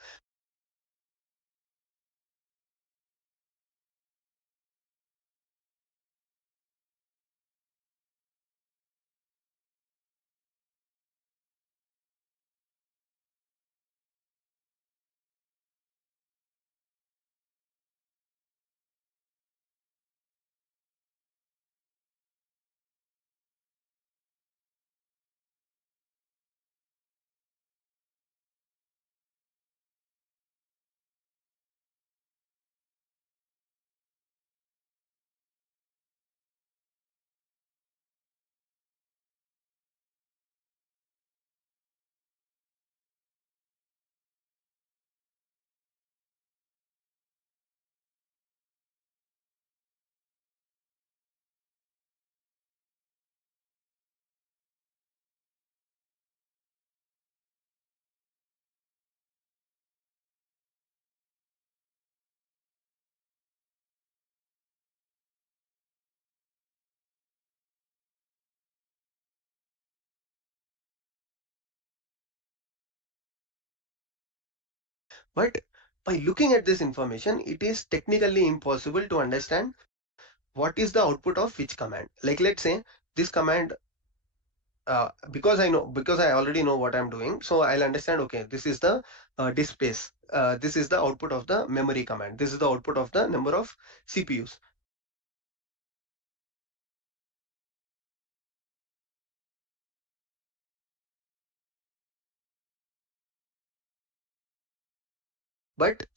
But by looking at this information, it is technically impossible to understand what is the output of which command. Like let's say this command, because I already know what I'm doing, so I'll understand, okay, this is the disk space. This is the output of the memory command. This is the output of the number of CPUs. But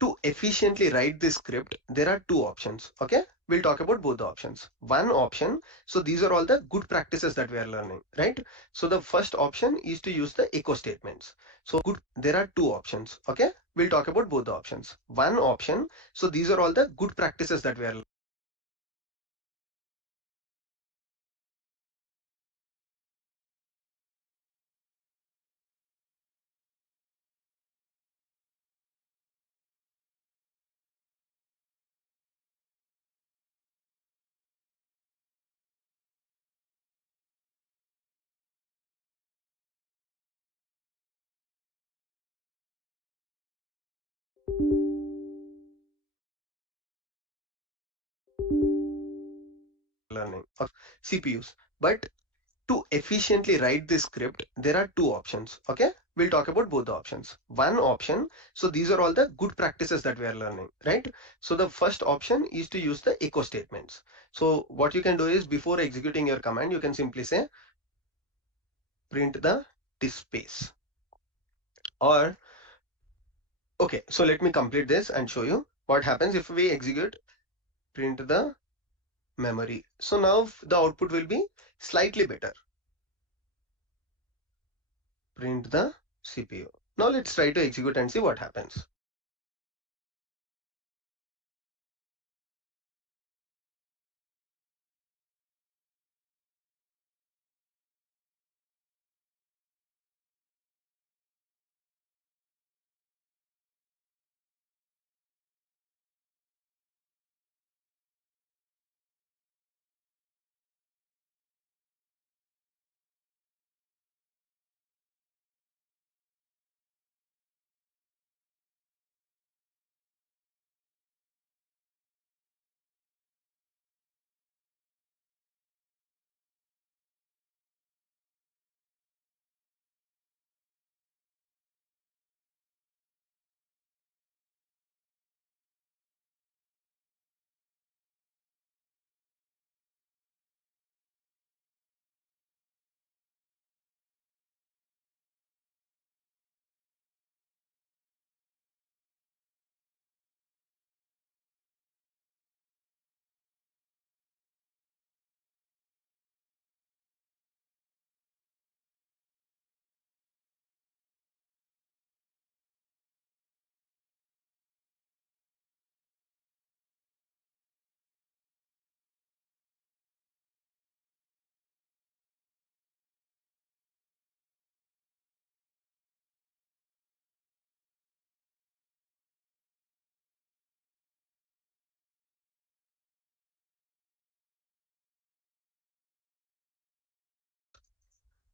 to efficiently write this script, there are two options. Okay, we'll talk about both the options. One option, so these are all the good practices that we are learning, right? So the first option is to use the echo statements. So there are two options. Okay, we'll talk about both the options. One option, so these are all the good practices that we are learning of CPUs. But to efficiently write this script, there are two options. Okay, we'll talk about both the options. One option, so these are all the good practices that we are learning, right? So the first option is to use the echo statements. So what you can do is, before executing your command, you can simply say print the disk space. Or okay, so let me complete this and show you what happens if we execute print the memory. So now the output will be slightly better. Print the CPU. Now let's try to execute and see what happens.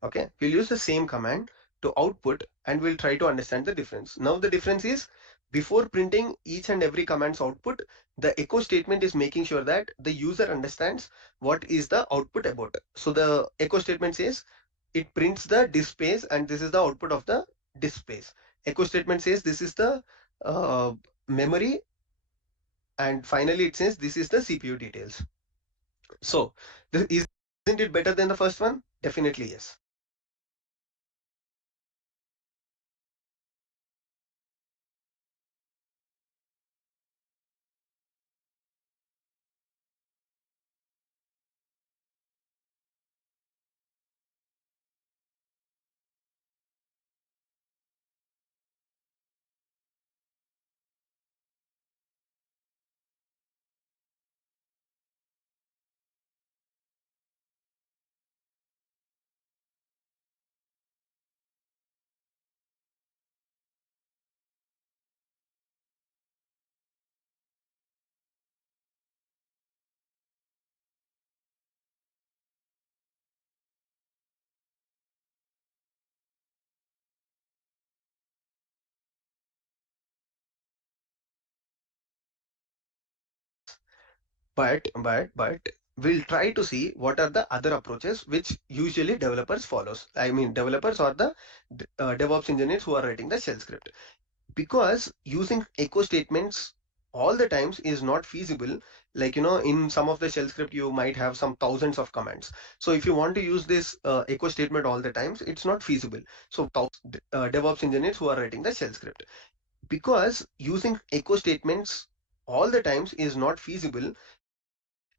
Okay, we'll use the same command to output and we'll try to understand the difference. Now the difference is, before printing each and every command's output, the echo statement is making sure that the user understands what is the output about. So the echo statement says it prints the disk space and this is the output of the disk space. Echo statement says this is the uh, memory, and finally it says this is the CPU details. So isn't it better than the first one? Definitely yes. But we'll try to see what are the other approaches which usually developers follows. I mean, developers or the DevOps engineers who are writing the shell script. Because using echo statements all the times is not feasible. Like, in some of the shell script, you might have some thousands of commands. So if you want to use this echo statement all the times, it's not feasible. So DevOps engineers who are writing the shell script. Because using echo statements all the times is not feasible.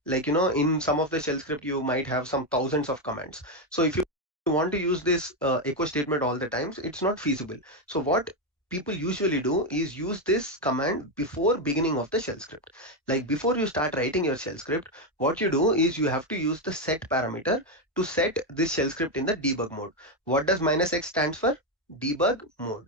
Like, in some of the shell script, you might have some thousands of commands. So if you want to use this echo statement all the times, it's not feasible. So what people usually do is use this command before beginning of the shell script. Like, before you start writing your shell script, what you do is you have to use the set parameter to set this shell script in the debug mode. What does -x stands for? Debug mode.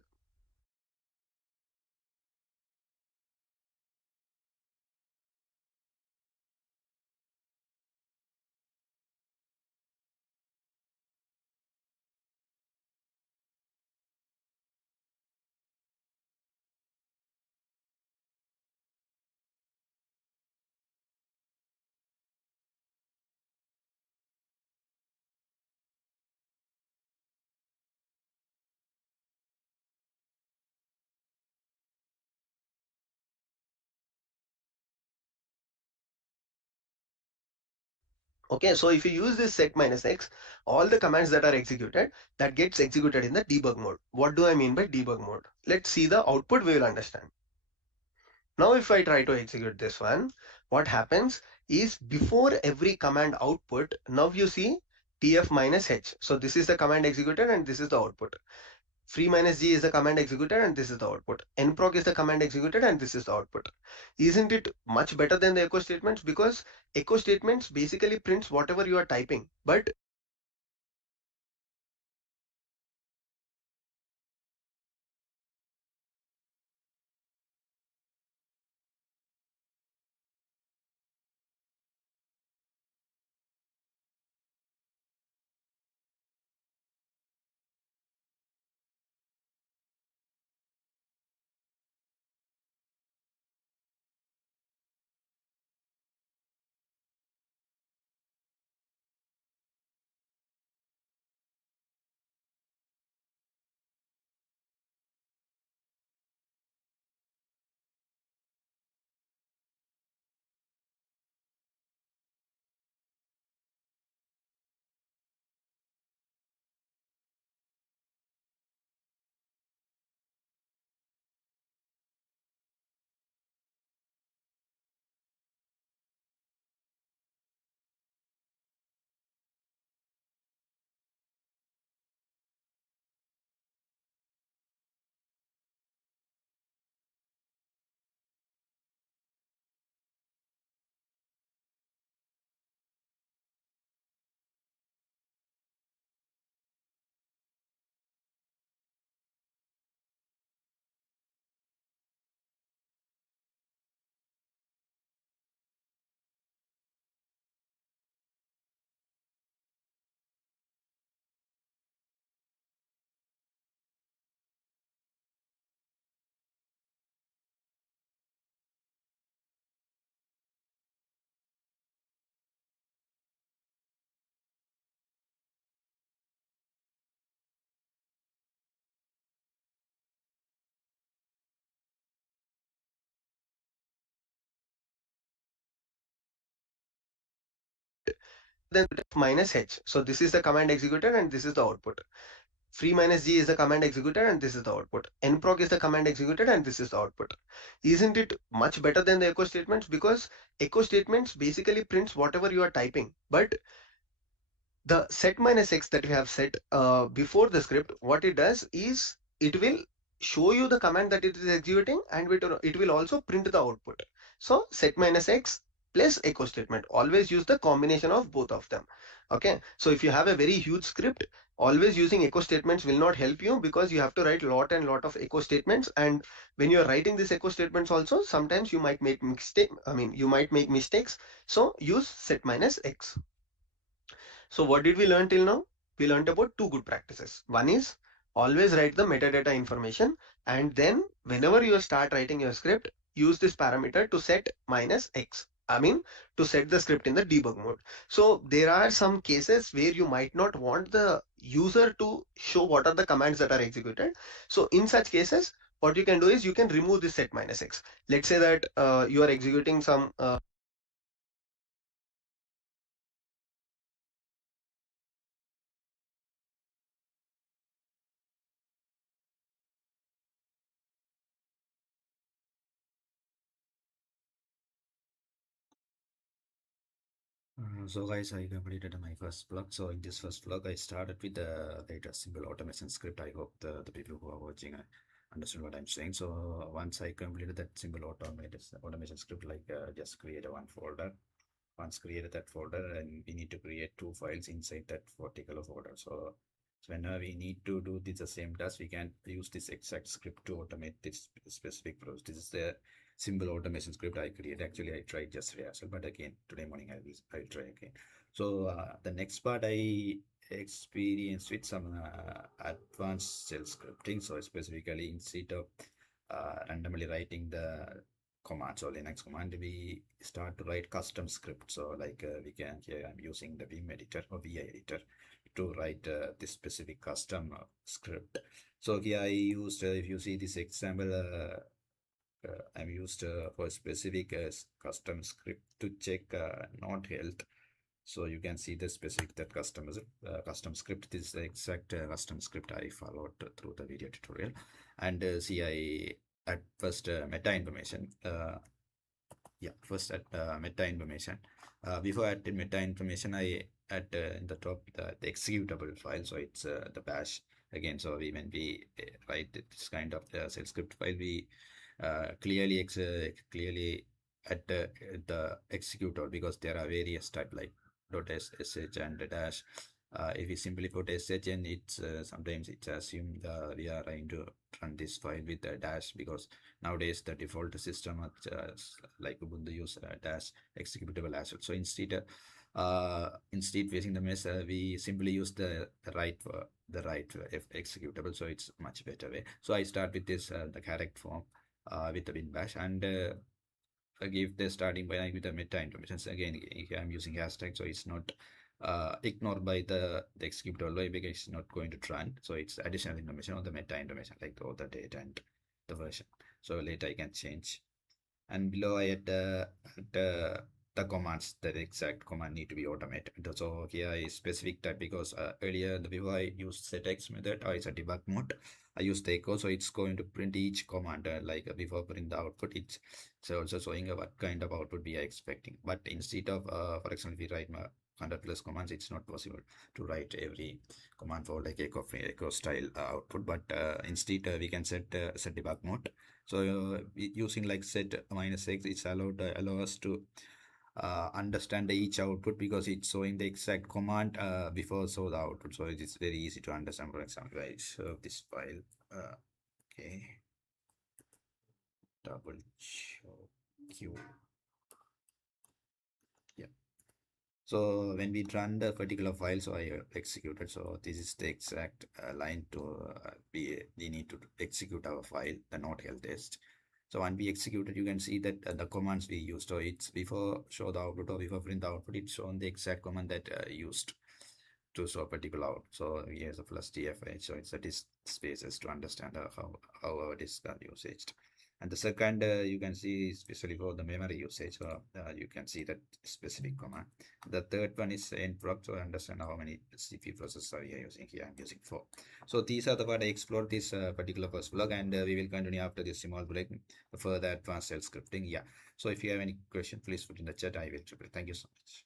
Okay, so if you use this set minus x, all the commands that are executed, that gets executed in the debug mode. What do I mean by debug mode? Let's see the output, we will understand. Now if I try to execute this one, what happens is before every command output, now you see tf minus h. So this is the command executed and this is the output. Free minus g is the command executed and this is the output. Nproc is the command executed and this is the output. Isn't it much better than the echo statements? Because echo statements basically prints whatever you are typing, but then minus h. So this is the command executed and this is the output. Free minus g is the command executed and this is the output. Nproc is the command executed and this is the output. Isn't it much better than the echo statements? Because echo statements basically prints whatever you are typing, but the set minus x that we have set before the script, what it does is it will show you the command that it is executing and it will also print the output. So set minus x plus echo statement, always use the combination of both of them. Okay, so if you have a very huge script, always using echo statements will not help you because you have to write lot and lot of echo statements, and when you are writing these echo statements also, sometimes you might make you might make mistakes. So use set minus x. So what did we learn till now? We learned about two good practices. One is always write the metadata information, and then whenever you start writing your script, use this parameter to set minus x. To set the script in the debug mode. So there are some cases where you might not want the user to show what are the commands that are executed. So in such cases, what you can do is you can remove this set minus x. Let's say that you are executing some So guys, I completed my first vlog. So in this first vlog, I started with the data simple automation script. I hope the people who are watching understand what I'm saying. So once I completed that simple automation script, like just create a one folder. Once created that folder, and we need to create two files inside that particular folder. So whenever we need to do this the same task, we can use this exact script to automate this specific process. This is the simple automation script I created. Actually, I tried yesterday as well, but again today morning I'll try again. So the next part I experienced with some advanced shell scripting. So specifically, instead of randomly writing the commands or Linux command, we start to write custom scripts. So like we can here I'm using the Vim editor or VI editor to write this specific custom script. So here I used, if you see this example, I'm used for a specific custom script to check node health So you can see the specific that custom script. This is the exact custom script I followed through the video tutorial. And see, I at first meta information. Yeah, first at meta information. Before adding meta information, I add in the top the executable file. So it's the bash again. So when we write this kind of shell script file, we clearly at the executor, because there are various type like .sh and dash. If we simply put sh, and it's sometimes it's assumed we are trying to run this file with a dash, because nowadays the default system like Ubuntu use dash executable as well. So instead facing the mess, we simply use the right executable. So it's much better way. So I start with this the correct form with the bin bash, and give the starting point with the meta information. So again, here I'm using hashtag, so it's not ignored by the executable way, because it's not going to run. So it's additional information on the meta information, like the date and the version. So later I can change. And below I add the commands, that exact command need to be automated. So here is specific type, because earlier before I used setx method, or it's a debug mode, I use the echo, so it's going to print each command like before print the output. It's so also showing what kind of output we are expecting. But instead of for example, if we write 100 plus commands, it's not possible to write every command for like echo style output. But instead we can set debug mode. So using like set -x, it's allow us to understand each output, because it's showing the exact command before show the output. So it is very easy to understand. For example, I serve this file. Okay, double show q. Yeah. So when we run the particular file, so I executed. So this is the exact line to we need to execute our file, the node health test. So when we execute it, you can see that the commands we used. So it's before show the output or before print the output, it's shown the exact command that used to show a particular out. So here's a plus TFH. So it's a disk spaces to understand how our disk are usaged. And the second, you can see especially for the memory usage, you can see that specific command. The third one is nproc, so I understand how many CPU processors we are using here. I'm using 4. So these are the part I explored this particular first blog, and we will continue after this small break for the advanced shell scripting. Yeah. So if you have any question, please put in the chat. I will reply. Thank you so much.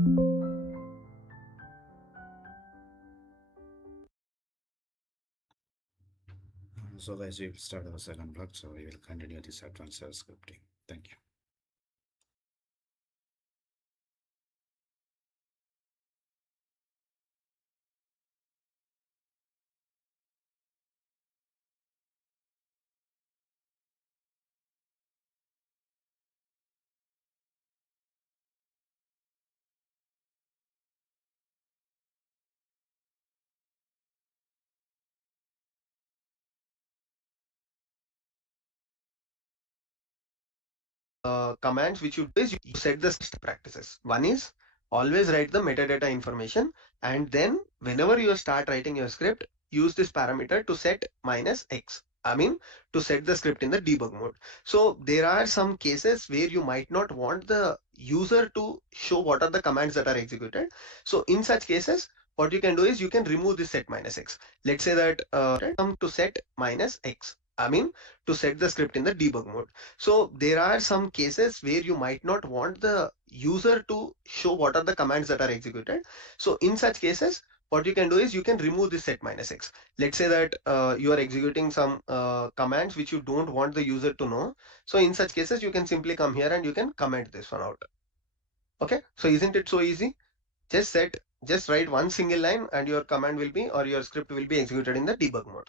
So guys, we will start our second block. So we will continue this advanced scripting. Thank you. Commands which you do is you set the practices. One is always write the metadata information, and then whenever you start writing your script, use this parameter to set -x. I mean, to set the script in the debug mode. So there are some cases where you might not want the user to show what are the commands that are executed. So in such cases, what you can do is you can remove this set -x. Let's say that to set -x. I mean, to set the script in the debug mode. So there are some cases where you might not want the user to show what are the commands that are executed. So in such cases, what you can do is you can remove this set -x. Let's say that you are executing some commands which you don't want the user to know. So in such cases, you can simply come here and you can comment this one out. Okay, so isn't it so easy? Just write one single line and your command will be, or your script will be executed in the debug mode.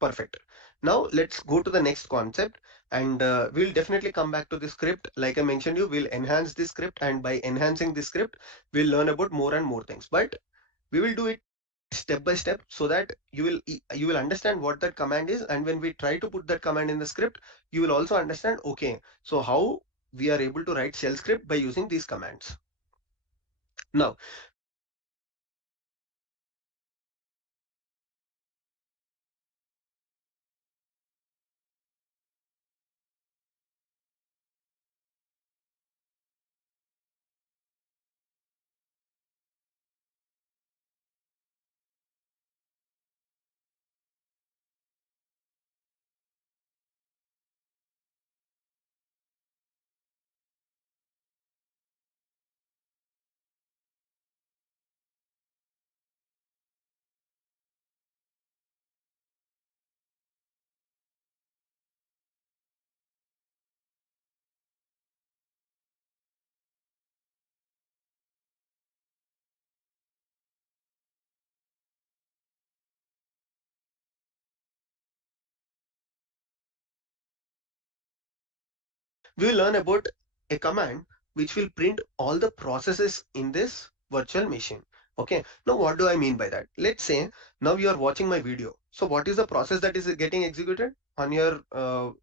Perfect. Now let's go to the next concept, and we'll definitely come back to the script. Like I mentioned you, we'll enhance this script, and by enhancing this script, we'll learn about more and more things. But we will do it step by step so that you will understand what that command is, and when we try to put that command in the script, you will also understand, okay, so how we are able to write shell script by using these commands. Now, we will learn about a command which will print all the processes in this virtual machine. Okay, now what do I mean by that? Let's say now you are watching my video. So what is the process that is getting executed on your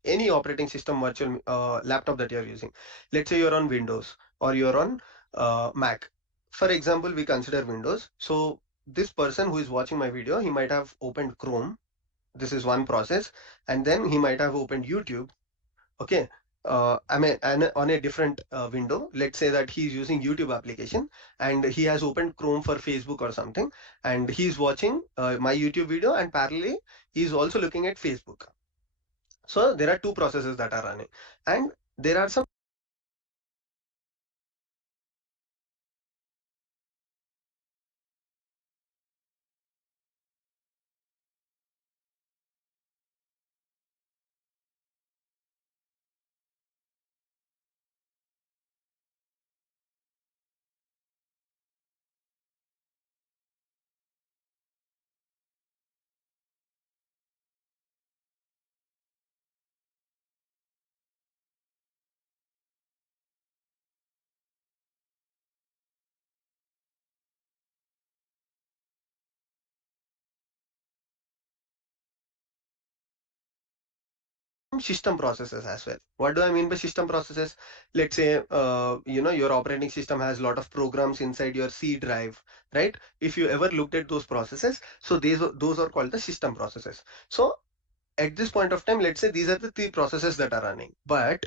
any operating system virtual laptop that you are using? Let's say you're on Windows or you're on Mac. For example, we consider Windows. So this person who is watching my video, he might have opened Chrome. This is one process, and then he might have opened YouTube. Okay, I mean, and on a different window, let's say that he's using YouTube application and he has opened Chrome for Facebook or something, and he's watching my YouTube video, and parallelly he's also looking at Facebook. So there are two processes that are running, and there are some system processes as well. What do I mean by system processes? Let's say, your operating system has a lot of programs inside your C drive, right? If you ever looked at those processes, so those are called the system processes. So at this point of time, let's say these are the three processes that are running. But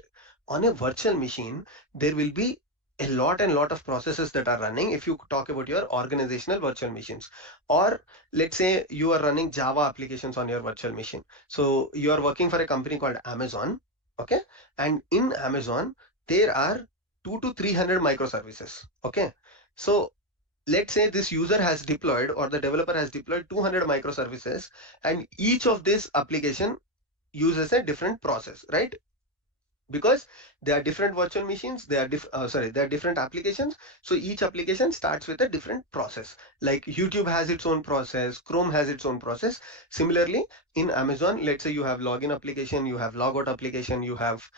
on a virtual machine, there will be a lot and lot of processes that are running if you talk about your organizational virtual machines. Or let's say you are running Java applications on your virtual machine. So you are working for a company called Amazon, okay? And in Amazon, there are 2 to 300 microservices, okay? So let's say this user has deployed or the developer has deployed 200 microservices, and each of this application uses a different process, right? Because they are different virtual machines, they are they are different applications. So each application starts with a different process. Like YouTube has its own process, Chrome has its own process. Similarly, in Amazon, let's say you have login application, you have logout application, you have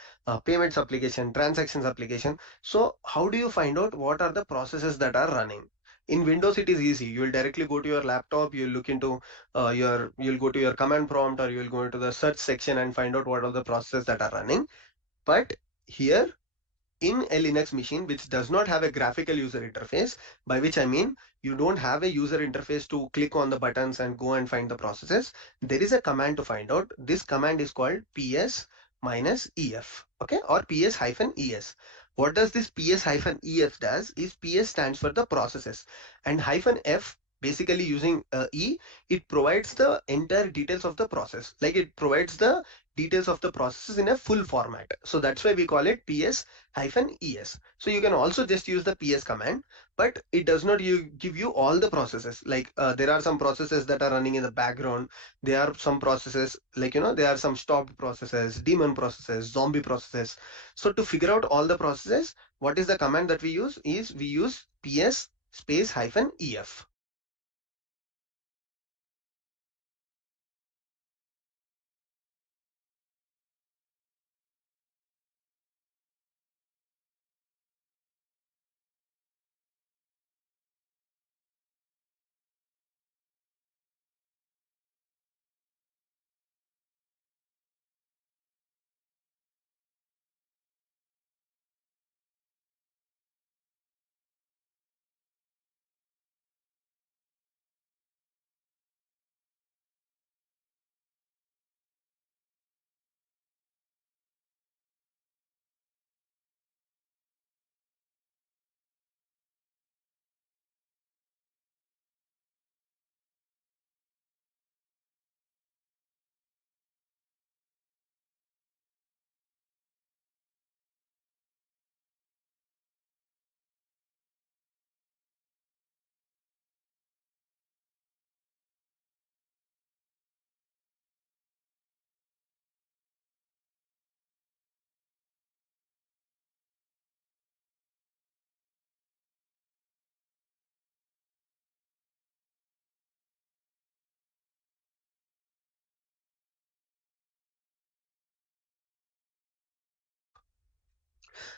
payments application, transactions application. So how do you find out what are the processes that are running? In Windows, it is easy. You will directly go to your laptop, you'll look into you'll go to your command prompt, or you'll go into the search section and find out what are the processes that are running. But here in a Linux machine which does not have a graphical user interface, by which I mean you don't have a user interface to click on the buttons and go and find the processes, there is a command to find out. This command is called ps minus ef, okay, or ps hyphen es. What does this ps hyphen ef does is ps stands for the processes, and hyphen f, basically using it provides the entire details of the process, like it provides the details of the processes in a full format. So that's why we call it ps hyphen es. So you can also just use the ps command, but it does not give you all the processes. Like there are some processes that are running in the background. There are some processes, like there are some stopped processes, daemon processes, zombie processes. So to figure out all the processes, what is the command that we use is we use ps space hyphen ef.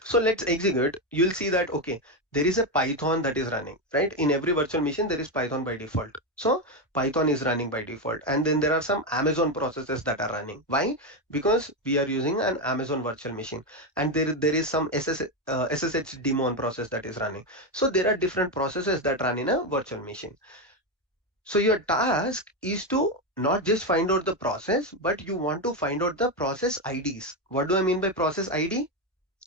So let's execute. You'll see that, okay, there is a Python that is running, right? In every virtual machine, there is Python by default. So Python is running by default. And then there are some Amazon processes that are running. Why? Because we are using an Amazon virtual machine. And there is some SSH daemon process that is running. So there are different processes that run in a virtual machine. So your task is to not just find out the process, but you want to find out the process IDs. What do I mean by process ID?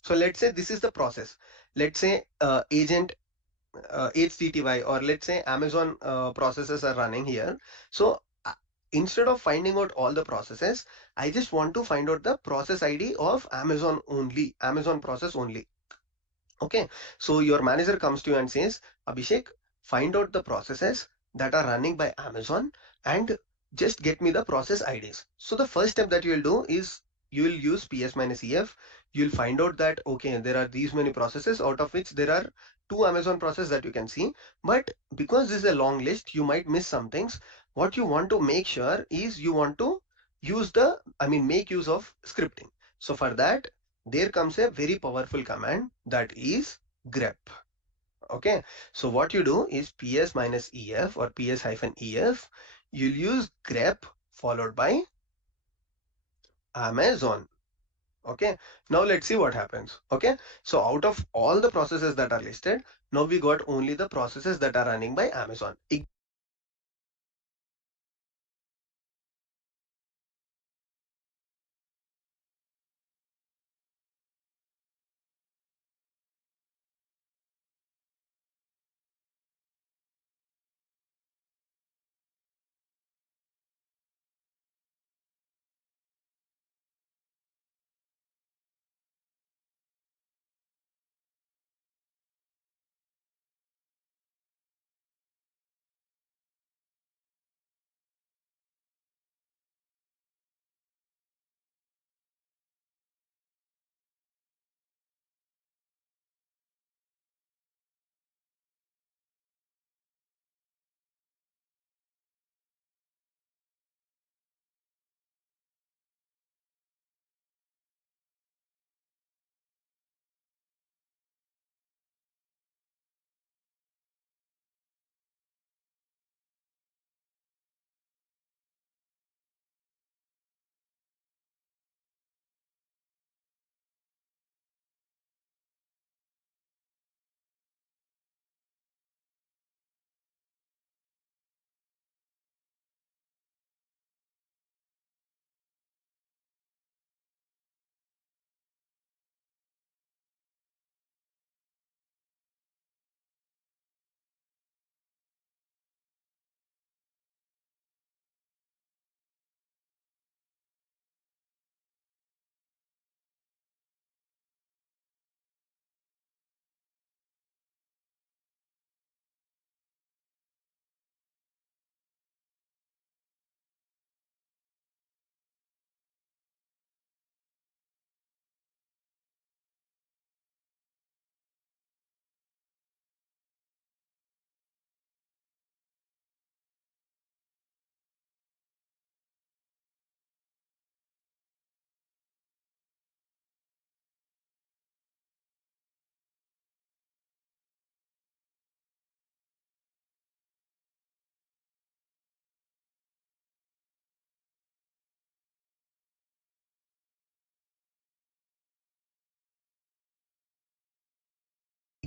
So let's say this is the process. Let's say agent HTTY, or let's say Amazon processes are running here. So instead of finding out all the processes, I just want to find out the process ID of Amazon only, Amazon process only. Okay, so your manager comes to you and says, Abhishek, find out the processes that are running by Amazon and just get me the process IDs. So the first step that you will do is you will use ps minus ef. You'll find out that, okay, there are these many processes, out of which there are two Amazon processes that you can see. But because this is a long list, you might miss some things. What you want to make sure is you want to make use of scripting. So for that, there comes a very powerful command, that is grep. Okay, so what you do is ps minus ef or ps hyphen ef. You'll use grep followed by Amazon. Okay, now let's see what happens. Okay, so out of all the processes that are listed, now we got only the processes that are running by Amazon.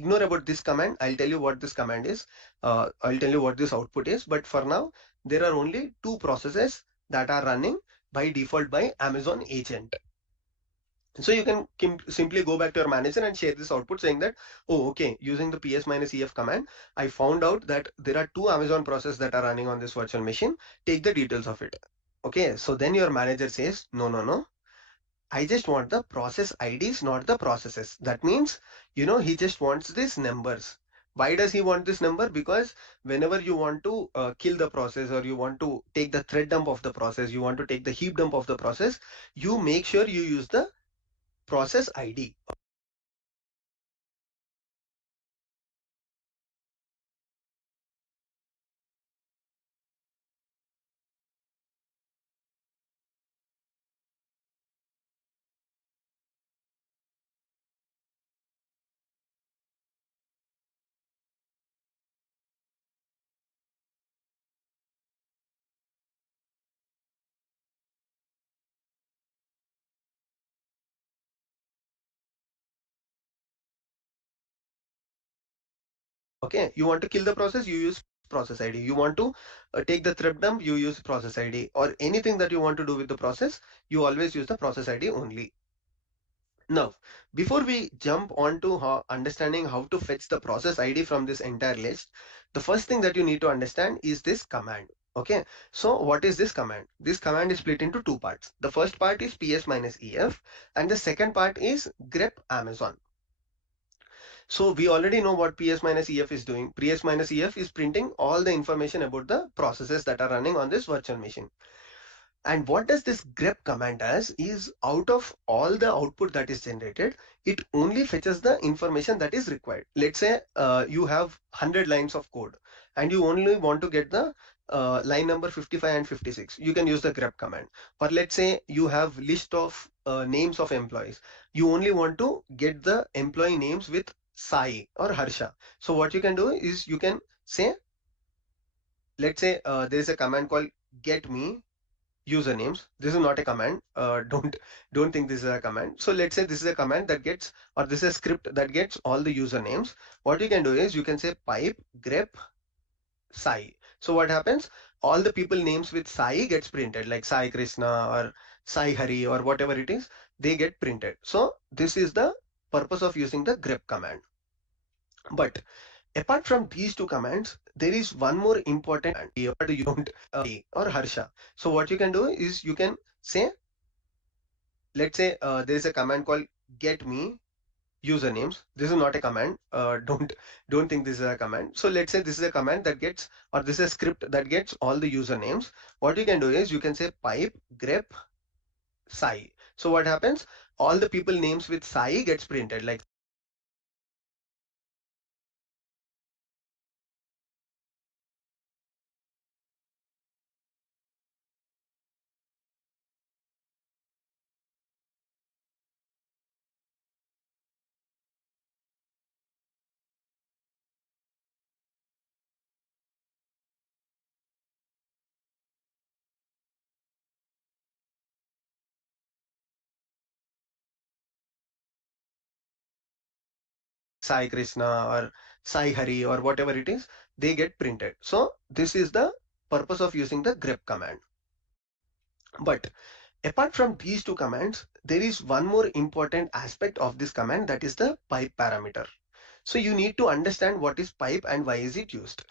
ignore about this command. I'll tell you what this command is. I'll tell you what this output is. But for now, there are only two processes that are running by default by Amazon agent. So you can simply go back to your manager and share this output saying that, oh, okay, using the ps minus ef command, I found out that there are two Amazon processes that are running on this virtual machine. Take the details of it. Okay, so then your manager says, no, no, no. I just want the process IDs, not the processes. That means, he just wants these numbers. Why does he want this number? Because whenever you want to kill the process, or you want to take the thread dump of the process, you want to take the heap dump of the process, you make sure you use the process ID. Okay, you want to kill the process, you use process ID. You want to take the thread dump, you use process ID. Or anything that you want to do with the process, you always use the process ID only. Now, before we jump on to understanding how to fetch the process ID from this entire list, the first thing that you need to understand is this command. Okay, so what is this command? This command is split into two parts. The first part is ps minus ef, and the second part is grep Amazon. So we already know what ps minus ef is doing. ps minus ef is printing all the information about the processes that are running on this virtual machine. And what does this grep command does is, out of all the output that is generated, it only fetches the information that is required. Let's say you have 100 lines of code and you only want to get the line number 55 and 56. You can use the grep command. Or let's say you have list of names of employees. You only want to get the employee names with Sai or Harsha. So what you can do is you can say, let's say there is a command called get me usernames. This is not a command. Don't think this is a command. So let's say this is a command that gets, or this is a script that gets all the usernames. What you can do is you can say pipe grep Sai. So what happens? All the people names with Sai gets printed, like Sai Krishna or Sai Hari or whatever it is, they get printed. So this is the purpose of using the grep command. But apart from these two commands, there is one more important command. You don't or Harsha. So what you can do is you can say, let's say there is a command called get me usernames. This is not a command. Don't think this is a command. So let's say this is a command that gets, or this is a script that gets all the usernames. What you can do is you can say pipe grep Sai. So what happens? All the people names with Sai gets printed, like Sai Krishna or Sai Hari or whatever it is, they get printed. So this is the purpose of using the grep command. But apart from these two commands, there is one more important aspect of this command, that is the pipe parameter. So you need to understand what is pipe and why is it used.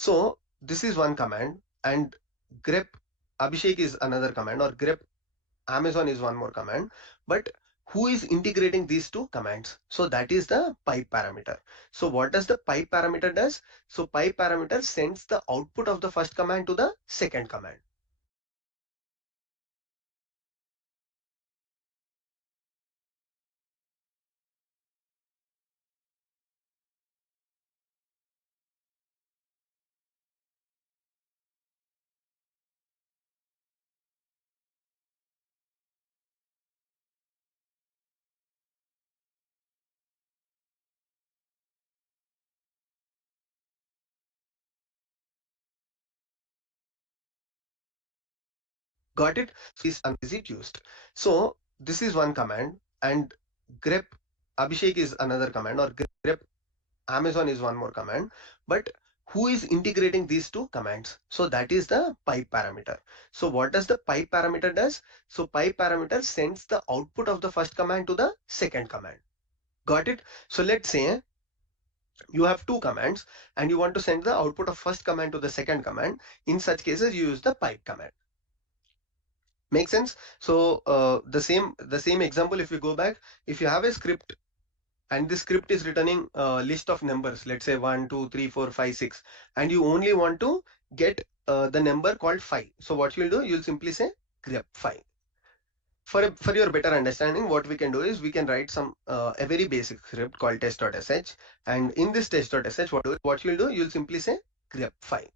So this is one command, and grep Abhishek is another command, or grep Amazon is one more command. But who is integrating these two commands. So that is the pipe parameter. So what does the pipe parameter does? So pipe parameter sends the output of the first command to the second command. Got it? So is it used? So this is one command, and grep Abhishek is another command, or grep Amazon is one more command. But who is integrating these two commands? So that is the pipe parameter. So what does the pipe parameter does? So pipe parameter sends the output of the first command to the second command. Got it? So let's say you have two commands and you want to send the output of first command to the second command. In such cases, you use the pipe command. Make sense? So the same example, if you go back, if you have a script and this script is returning a list of numbers, let's say 1, 2, 3, 4, 5, 6, and you only want to get the number called 5. So what you'll do, you'll simply say grep 5. For your better understanding, what we can do is we can write some a very basic script called test.sh, and in this test.sh, what you'll do, you'll simply say grep 5.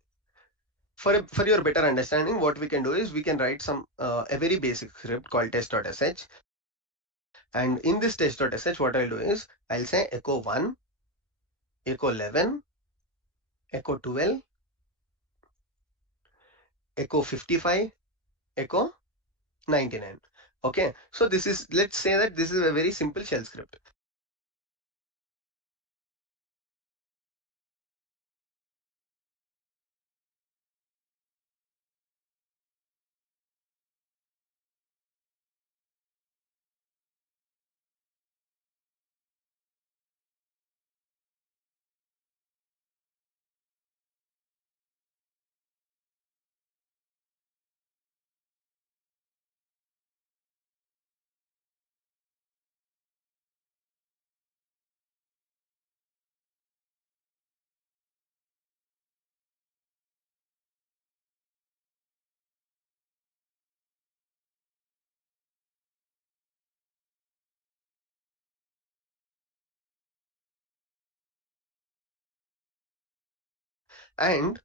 For your better understanding, what we can do is we can write some a very basic script called test.sh, and in this test.sh, what I'll do is I'll say echo 1, echo 11, echo 12, echo 55, echo 99. Okay, so this is, let's say that this is a very simple shell script. And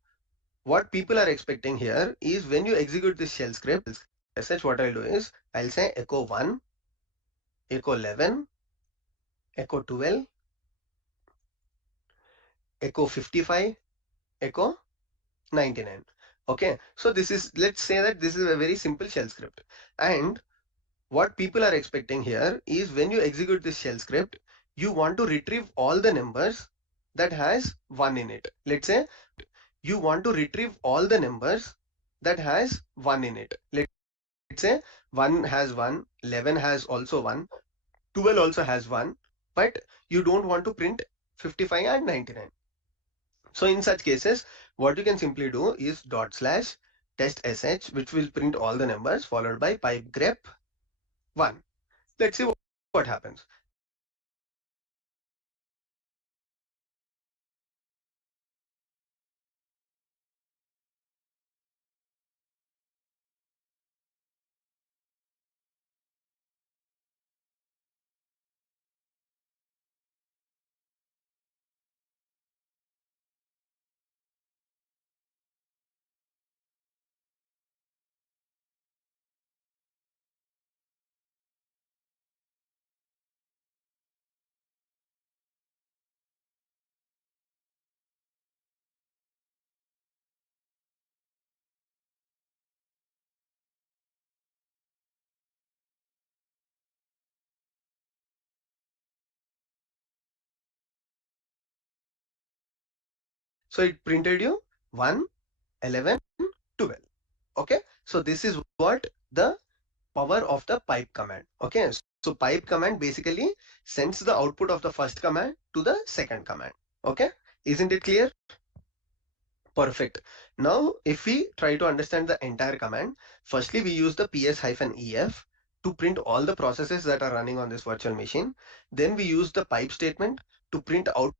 what people are expecting here is when you execute this shell script, what I'll do is I'll say echo 1, echo 11, echo 12, echo 55, echo 99. Okay, so this is, let's say that this is a very simple shell script. And what people are expecting here is when you execute this shell script, you want to retrieve all the numbers that has 1 in it. Let's say you want to retrieve all the numbers that has 1 in it. Let's say 1 has 1, 11 has also 1, 12 also has 1, but you don't want to print 55 and 99. So in such cases, what you can simply do is dot slash test sh, which will print all the numbers, followed by pipe grep 1. Let's see what happens. So it printed you 1, 11, 12. Okay, so this is what the power of the pipe command. Okay, so pipe command basically sends the output of the first command to the second command. Okay, isn't it clear? Perfect. Now if we try to understand the entire command, firstly we use the ps-ef to print all the processes that are running on this virtual machine. Then we use the pipe statement to print out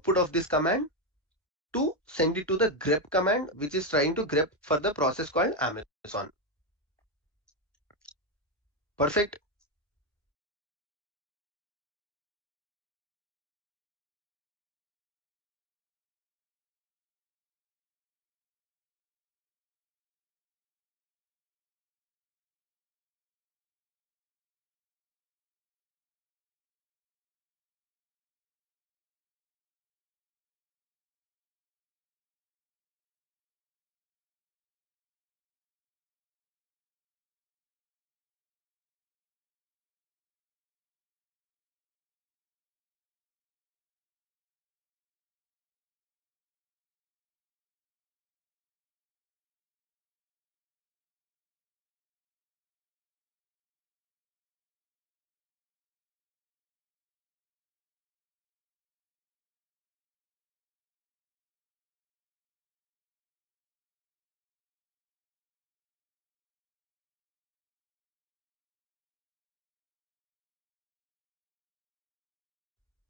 output of this command to send it to the grep command, which is trying to grep for the process called Amazon. Perfect.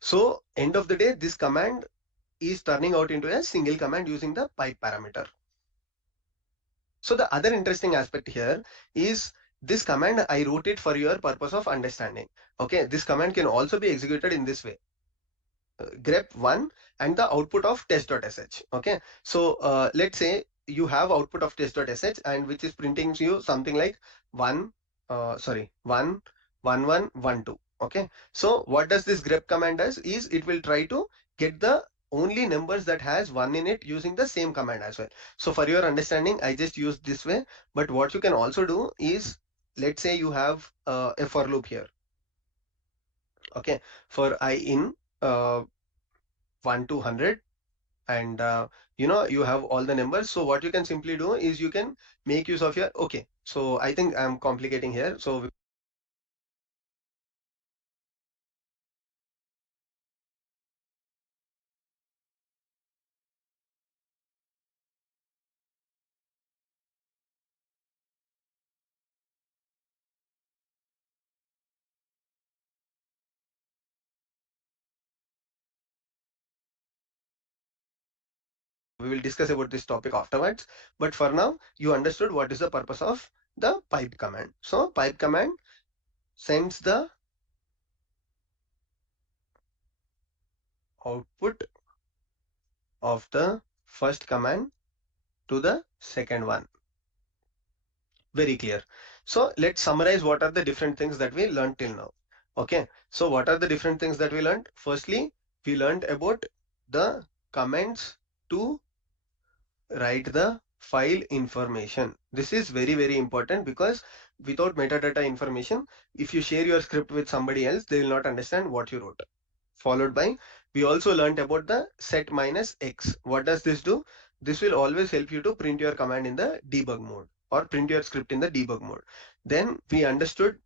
So end of the day, this command is turning out into a single command using the pipe parameter. So the other interesting aspect here is this command, I wrote it for your purpose of understanding. Okay, this command can also be executed in this way. Grep1 and the output of test.sh. Okay, so let's say you have output of test.sh and which is printing to you something like 1 1 1 1 1 2. Okay, so what does this grep command does is it will try to get the only numbers that has 1 in it using the same command as well. So for your understanding, I just used this way, but what you can also do is, let's say you have a for loop here. Okay, for I in 1 to 100, and you have all the numbers. So what you can simply do is you can make use of your, okay, so I think I'm complicating here, so we will discuss about this topic afterwards. But for now, you understood what is the purpose of the pipe command. So pipe command sends the output of the first command to the second one. Very clear. So let's summarize what are the different things that we learned till now. Okay, so what are the different things that we learned? Firstly, we learned about the commands to write the file information. This is very, very important because without metadata information, if you share your script with somebody else, they will not understand what you wrote. Followed by, we also learned about the set minus x. What does this do? This will always help you to print your command in the debug mode or print your script in the debug mode. Then we understood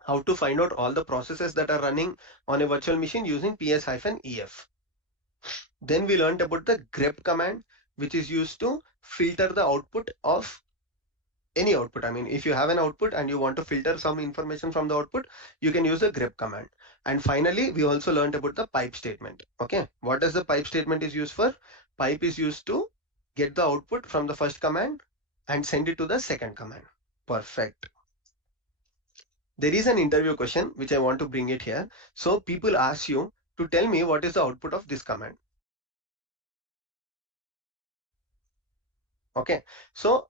how to find out all the processes that are running on a virtual machine using ps-ef. Then we learned about the grep command, which is used to filter the output of any output. I mean, if you have an output and you want to filter some information from the output, you can use the grep command. And finally, we also learned about the pipe statement. Okay, what does the pipe statement is used for? Pipe is used to get the output from the first command and send it to the second command. Perfect. There is an interview question which I want to bring it here. So people ask you to tell me what is the output of this command. Okay, so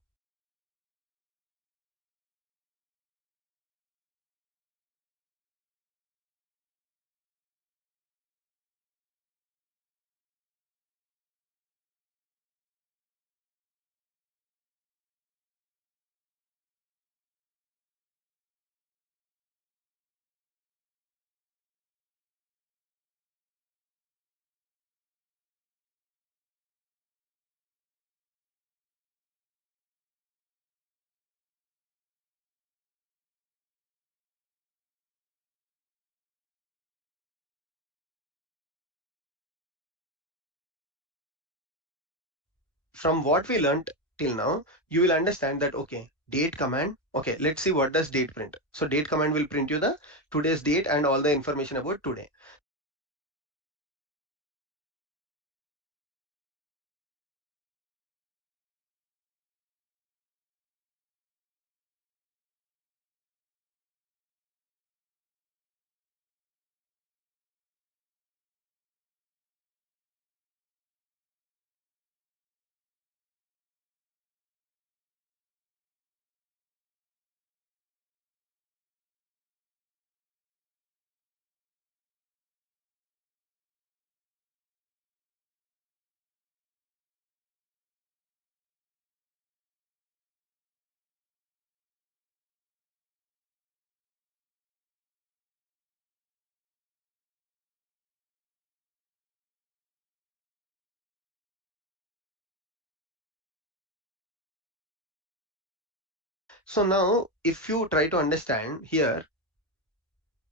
from what we learned till now, you will understand that, okay, date command, okay, let's see what does date print. So date command will print you the today's date and all the information about today. So now if you try to understand here,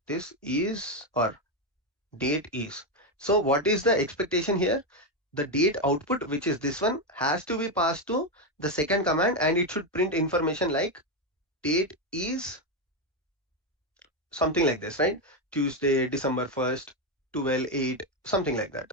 this is or date is. So what is the expectation here? The date output, which is this one, has to be passed to the second command and it should print information like date is something like this, right? Tuesday, December 1st, 12/8, something like that.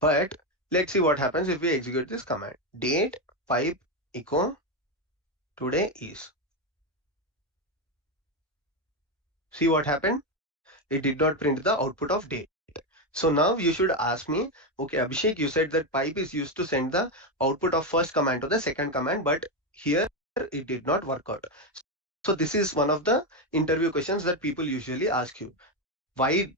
But let's see what happens if we execute this command. Date pipe echo today is. See what happened? It did not print the output of date. So now you should ask me, okay, Abhishek, you said that pipe is used to send the output of first command to the second command, but here it did not work out. So this is one of the interview questions that people usually ask you. Why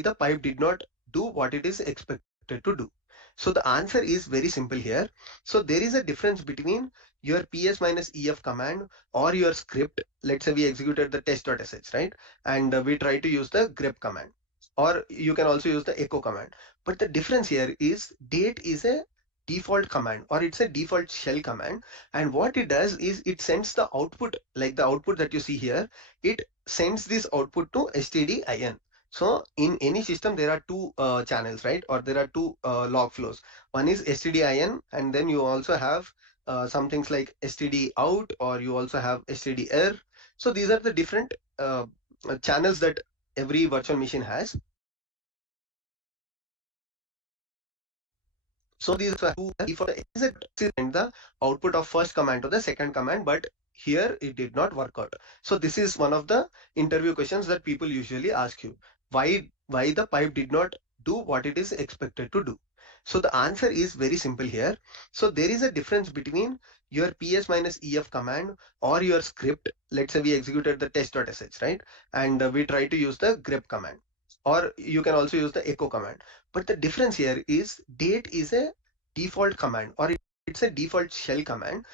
the pipe did not do what it is expected to do? So the answer is very simple here. So there is a difference between your ps minus ef command or your script. Let's say we executed the test.sh, right? And we try to use the grep command, or you can also use the echo command. But the difference here is date is a default command, or it's a default shell command, and what it does is it sends the output, like the output that you see here. It sends this output to stdin. So in any system, there are two channels, right? Or there are two log flows. One is stdin, and then you also have some things like std out, or you also have std So these are the different channels that every virtual machine has. So these are two for the exit and the output of first command to the second command, but here it did not work out. So this is one of the interview questions that people usually ask you. Why the pipe did not do what it is expected to do? So the answer is very simple here. So there is a difference between your ps minus ef command or your script. Let's say we executed the test.sh, right? And we try to use the grep command, or you can also use the echo command. But the difference here is date is a default command, or it's a default shell command.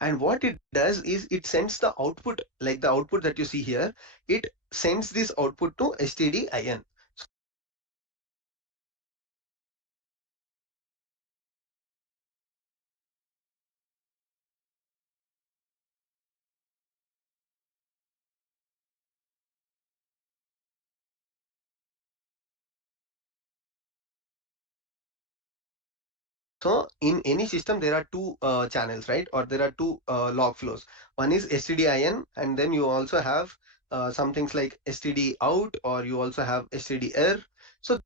And what it does is it sends the output, like the output that you see here, it sends this output to stdin. So in any system, there are two channels, right? Or there are two log flows. One is stdin, and then you also have some things like std out, or you also have stdr. So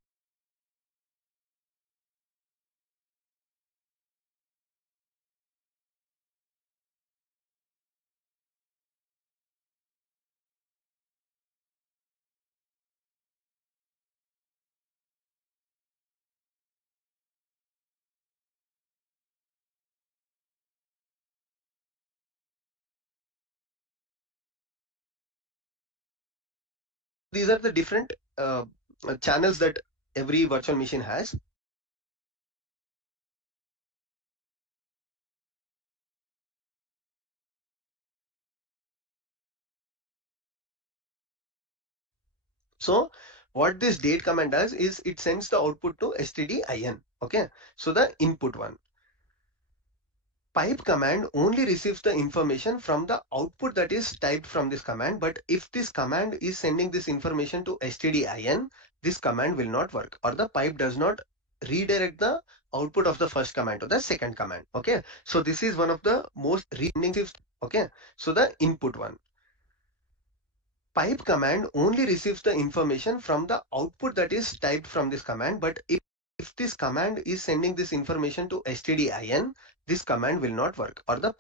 these are the different channels that every virtual machine has. So what this date command does is it sends the output to stdin. Okay, so the input one. Pipe command only receives the information from the output that is typed from this command, but if this command is sending this information to stdin, this command will not work, or the pipe does not redirect the output of the first command to the second command. Okay, so this is one of the most reading. Okay, so the input one. Pipe command only receives the information from the output that is typed from this command, but if this command is sending this information to stdin, this command will not work, or the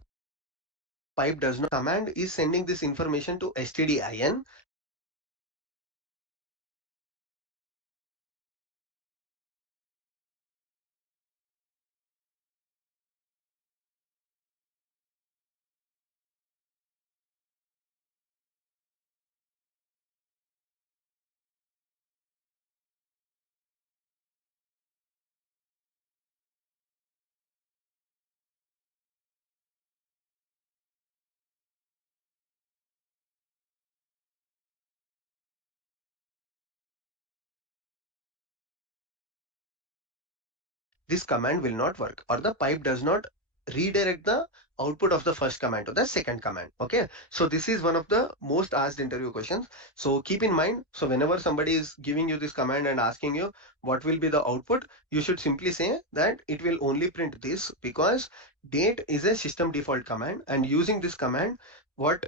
pipe does not. Command is sending this information to stdin. This command will not work, or the pipe does not redirect the output of the first command to the second command. Okay, so this is one of the most asked interview questions. So keep in mind, so whenever somebody is giving you this command and asking you what will be the output, you should simply say that it will only print this, because date is a system default command, and using this command, what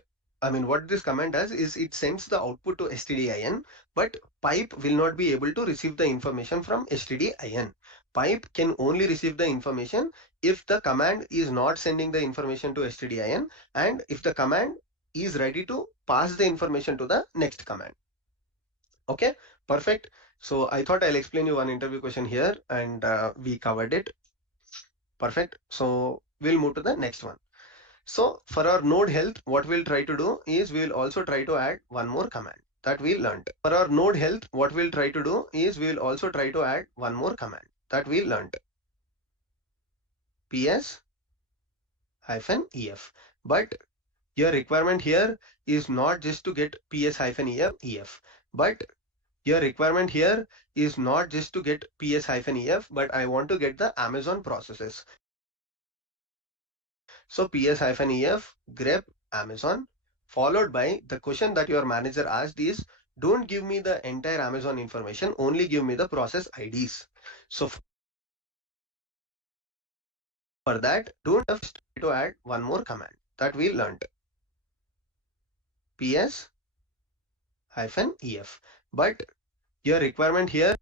this command does is it sends the output to stdin, but pipe will not be able to receive the information from stdin. Pipe can only receive the information if the command is not sending the information to stdin, and if the command is ready to pass the information to the next command. Okay, perfect. So I thought I'll explain you one interview question here, and we covered it. Perfect. So we'll move to the next one. So for our node health, what we'll try to do is we'll also try to add one more command that we learned. For our node health, what we'll try to do is we'll also try to add one more command that we learned. ps-ef. But your requirement here is not just to get PS-EF, but your requirement here is not just to get PS-EF, but I want to get the Amazon processes. So PS-EF, grep Amazon, followed by the question that your manager asked is, don't give me the entire Amazon information, only give me the process IDs. So for that, don't have to add one more command that we learned, PS-EF. But your requirement here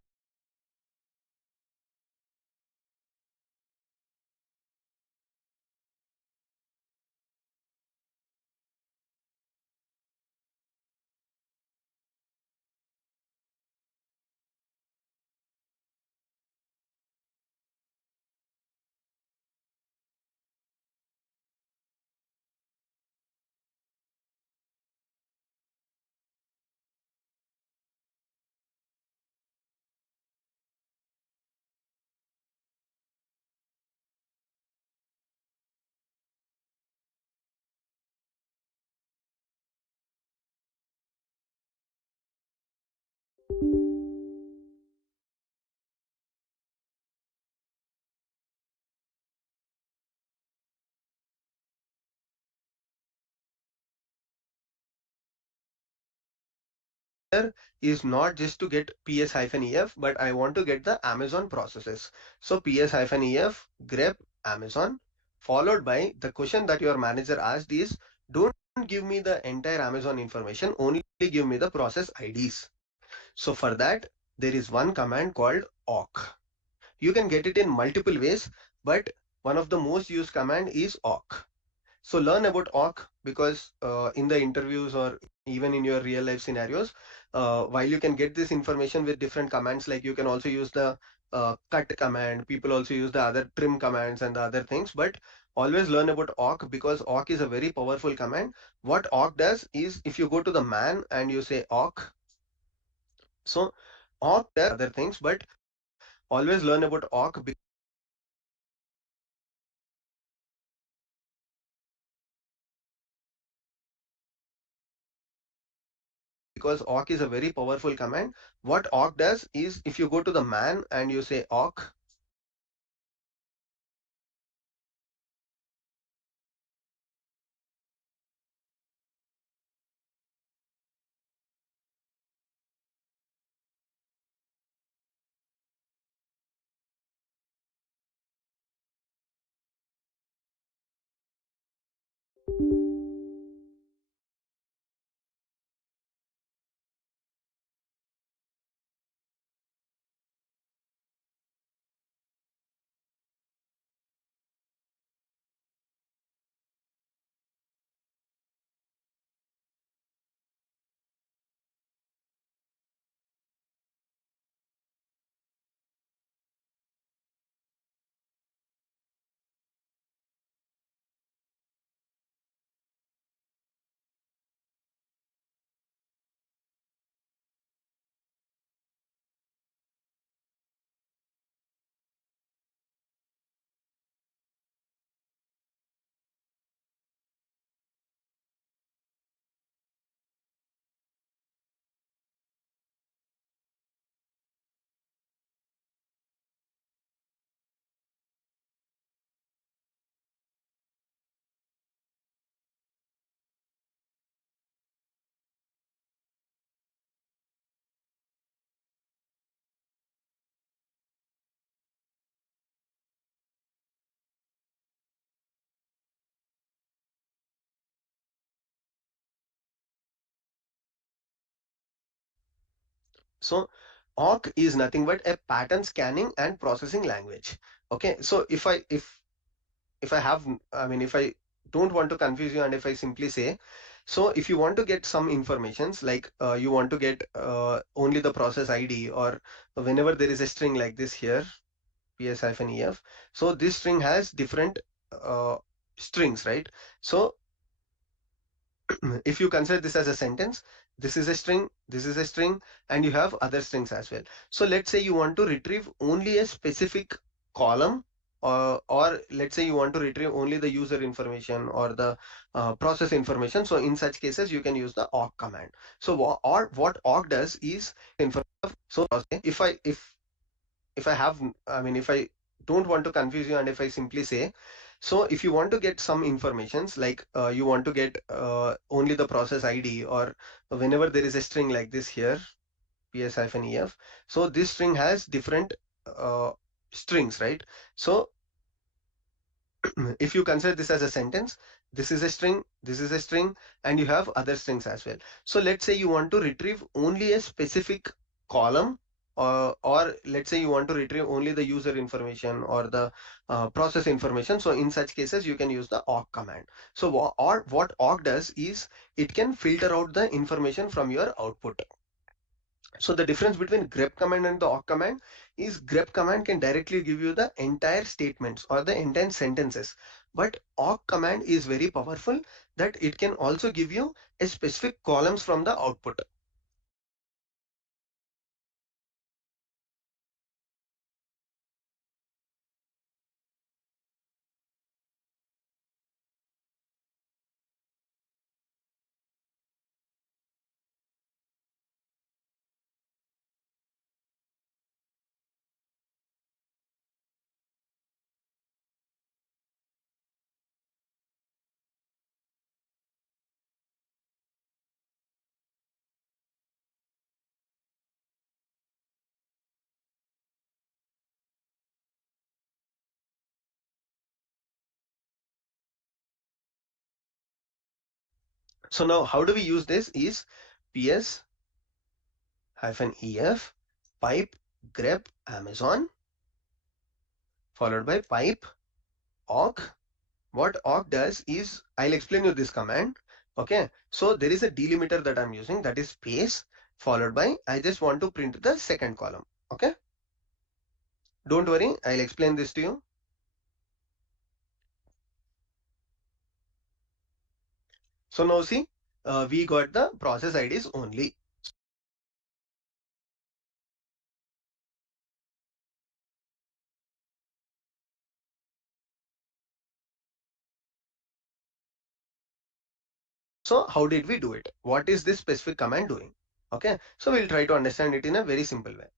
is not just to get PS-EF, but I want to get the Amazon processes. So PS-EF, grep Amazon, followed by the question that your manager asked is, don't give me the entire Amazon information, only give me the process IDs. So for that, there is one command called awk. You can get it in multiple ways, but one of the most used command is awk. So learn about awk, because in the interviews or even in your real life scenarios, while you can get this information with different commands, like you can also use the cut command, people also use the other trim commands and the other things, but always learn about awk, because awk is a very powerful command. What awk does is, if you go to the man and you say awk, so awk does other things, but always learn about awk, because awk is a very powerful command. What awk does is, if you go to the man and you say awk, so awk is nothing but a pattern scanning and processing language. Okay, so if I have, I mean, if I don't want to confuse you, and if I simply say, so if you want to get some informations, like you want to get only the process ID, or whenever there is a string like this here, PS-EF, so this string has different uh, strings, right? So if you consider this as a sentence, this is a string, this is a string, and you have other strings as well. So let's say you want to retrieve only a specific column or let's say you want to retrieve only the user information or the process information. So in such cases, you can use the awk command. So what awk does is so if I have, I mean, if I don't want to confuse you and if I simply say, so if you want to get some informations like you want to get only the process ID, or whenever there is a string like this here, ps-ef, so this string has different uh, strings, right? So if you consider this as a sentence, this is a string, this is a string, and you have other strings as well. So let's say you want to retrieve only a specific column, or let's say you want to retrieve only the user information or the process information. So in such cases, you can use the awk command. So what awk does is it can filter out the information from your output. So the difference between grep command and the awk command is grep command can directly give you the entire statements or the entire sentences. But awk command is very powerful that it can also give you a specific columns from the output. So now how do we use this is ps -ef pipe grep Amazon followed by pipe awk. What awk does is, I'll explain you this command. Okay, so there is a delimiter that I'm using, that is space followed by, I just want to print the second column. Okay, don't worry, I'll explain this to you. So now see, we got the process IDs only. So how did we do it? What is this specific command doing? Okay, so we'll try to understand it in a very simple way.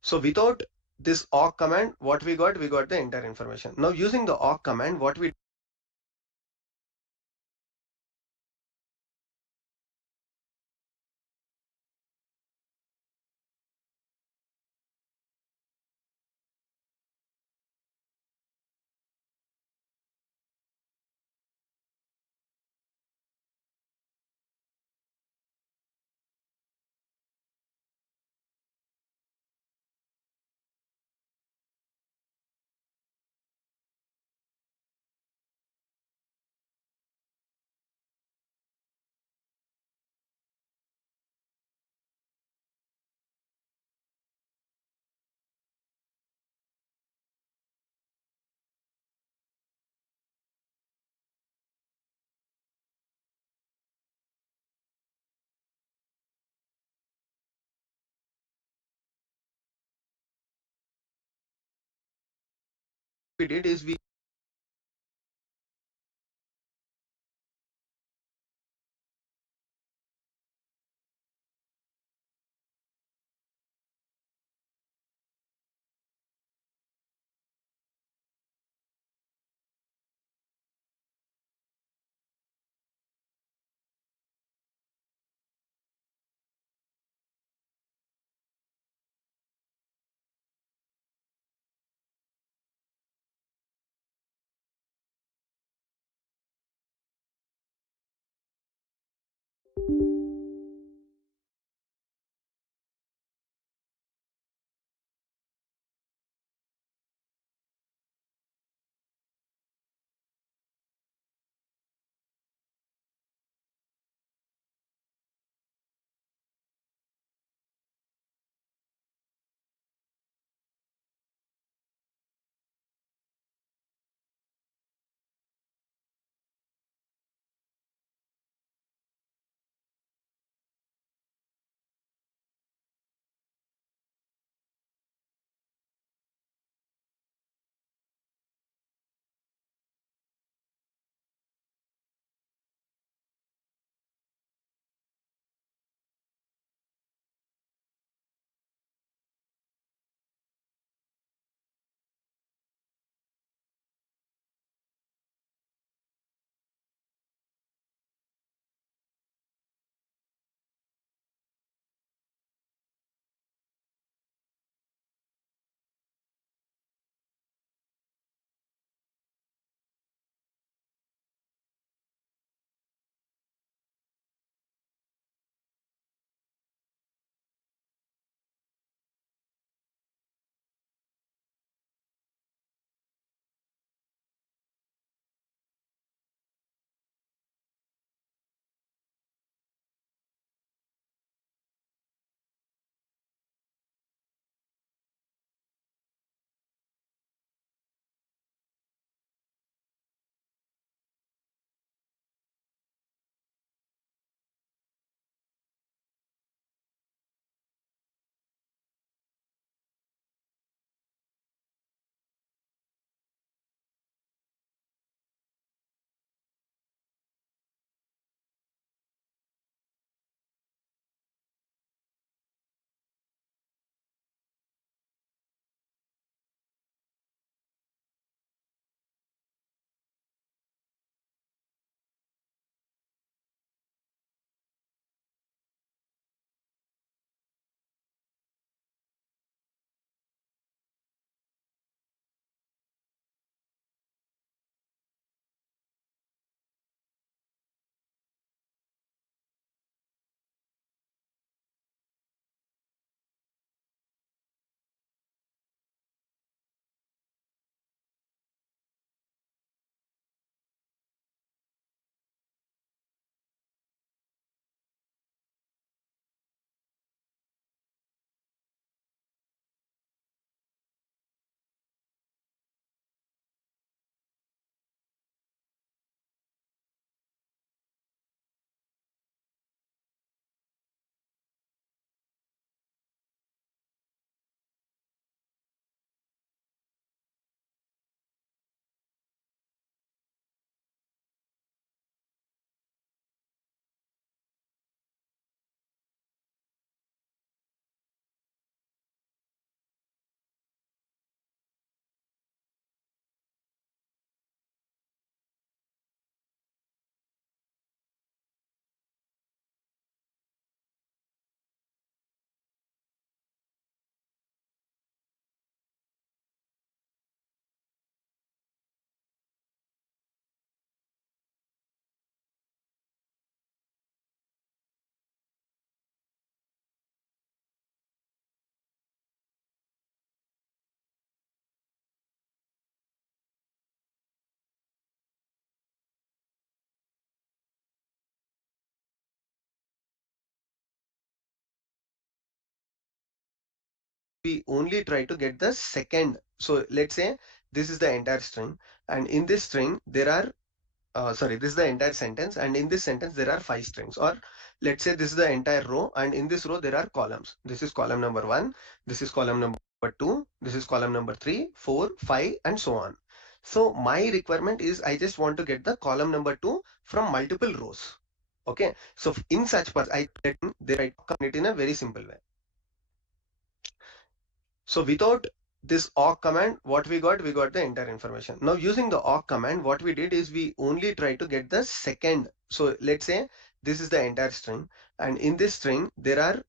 So without this awk command, what we got the entire information. Now using the awk command, what we did is we we only try to get the second. So let's say this is the entire string, and in this string there are this is the entire sentence, and in this sentence there are 5 strings. Or let's say this is the entire row, and in this row there are columns. This is column number 1, this is column number 2, this is column number 3, 4, 5, and so on. So my requirement is I just want to get the column number 2 from multiple rows. Okay, so in such parts I let they write it in a very simple way. So without this awk command, what we got the entire information. Now using the awk command, what we did is we only try to get the second. So let's say this is the entire string, and in this string there are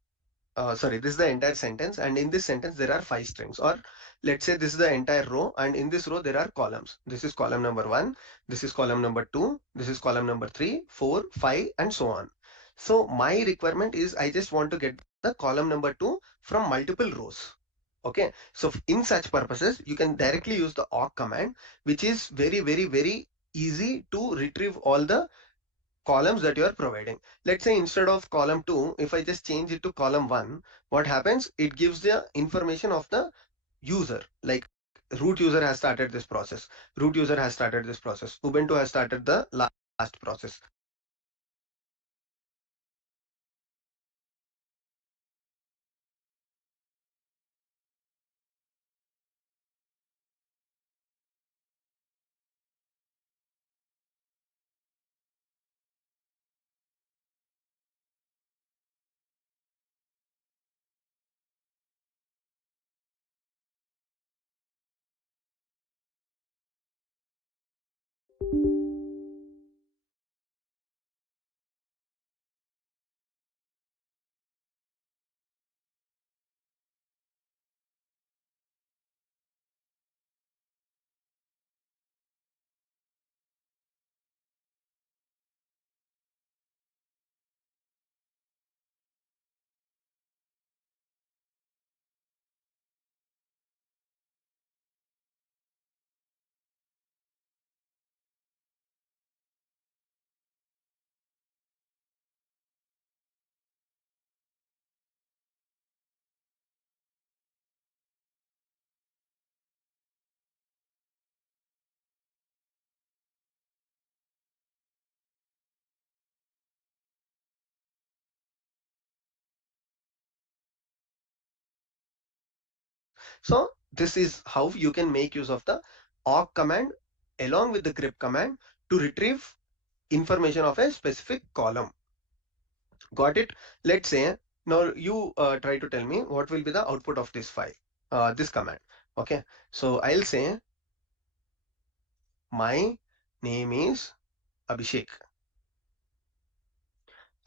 this is the entire sentence, and in this sentence there are 5 strings. Or let's say this is the entire row, and in this row there are columns. This is column number 1, this is column number 2, this is column number 3, 4, 5, and so on. So my requirement is I just want to get the column number 2 from multiple rows. Okay, so in such purposes you can directly use the awk command, which is very easy to retrieve all the columns that you are providing. Let's say instead of column 2, if I just change it to column 1, what happens? It gives the information of the user, like root user has started this process, root user has started this process, Ubuntu has started the last process. So this is how you can make use of the awk command along with the grep command to retrieve information of a specific column. Got it? Let's say now you try to tell me what will be the output of this file, this command. Okay, so I'll say my name is Abhishek,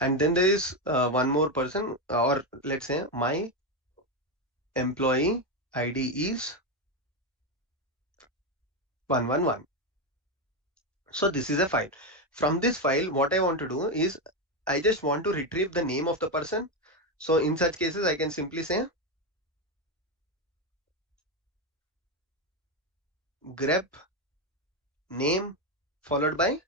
and then there is one more person, or let's say my employee ID is 111. So this is a file. From this file, what I want to do is I just want to retrieve the name of the person. So in such cases, I can simply say grep name followed by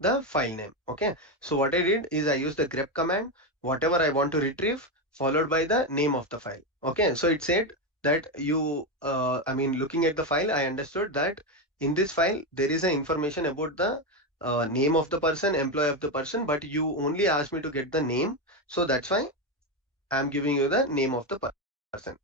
the file name. Okay, so what I did is I used the grep command, whatever I want to retrieve, followed by the name of the file. Okay, so it said that looking at the file, I understood that in this file there is a information about the name of the person, employee of the person, but you only asked me to get the name, so that's why I'm giving you the name of the person.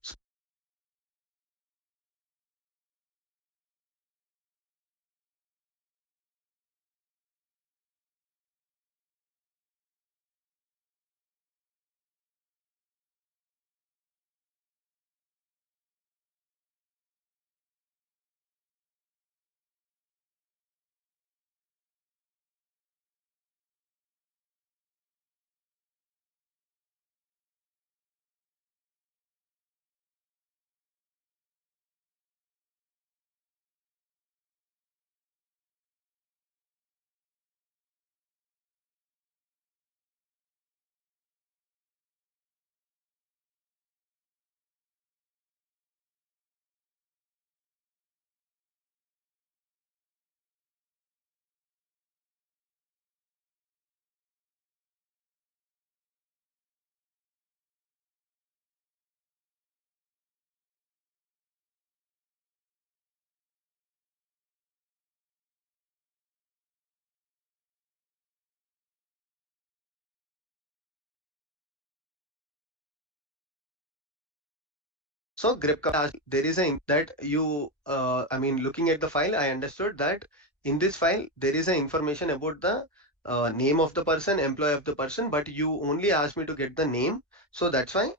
So grep command, there is a that you, looking at the file, I understood that in this file there is a information about the name of the person, employee of the person, but you only asked me to get the name. So that's why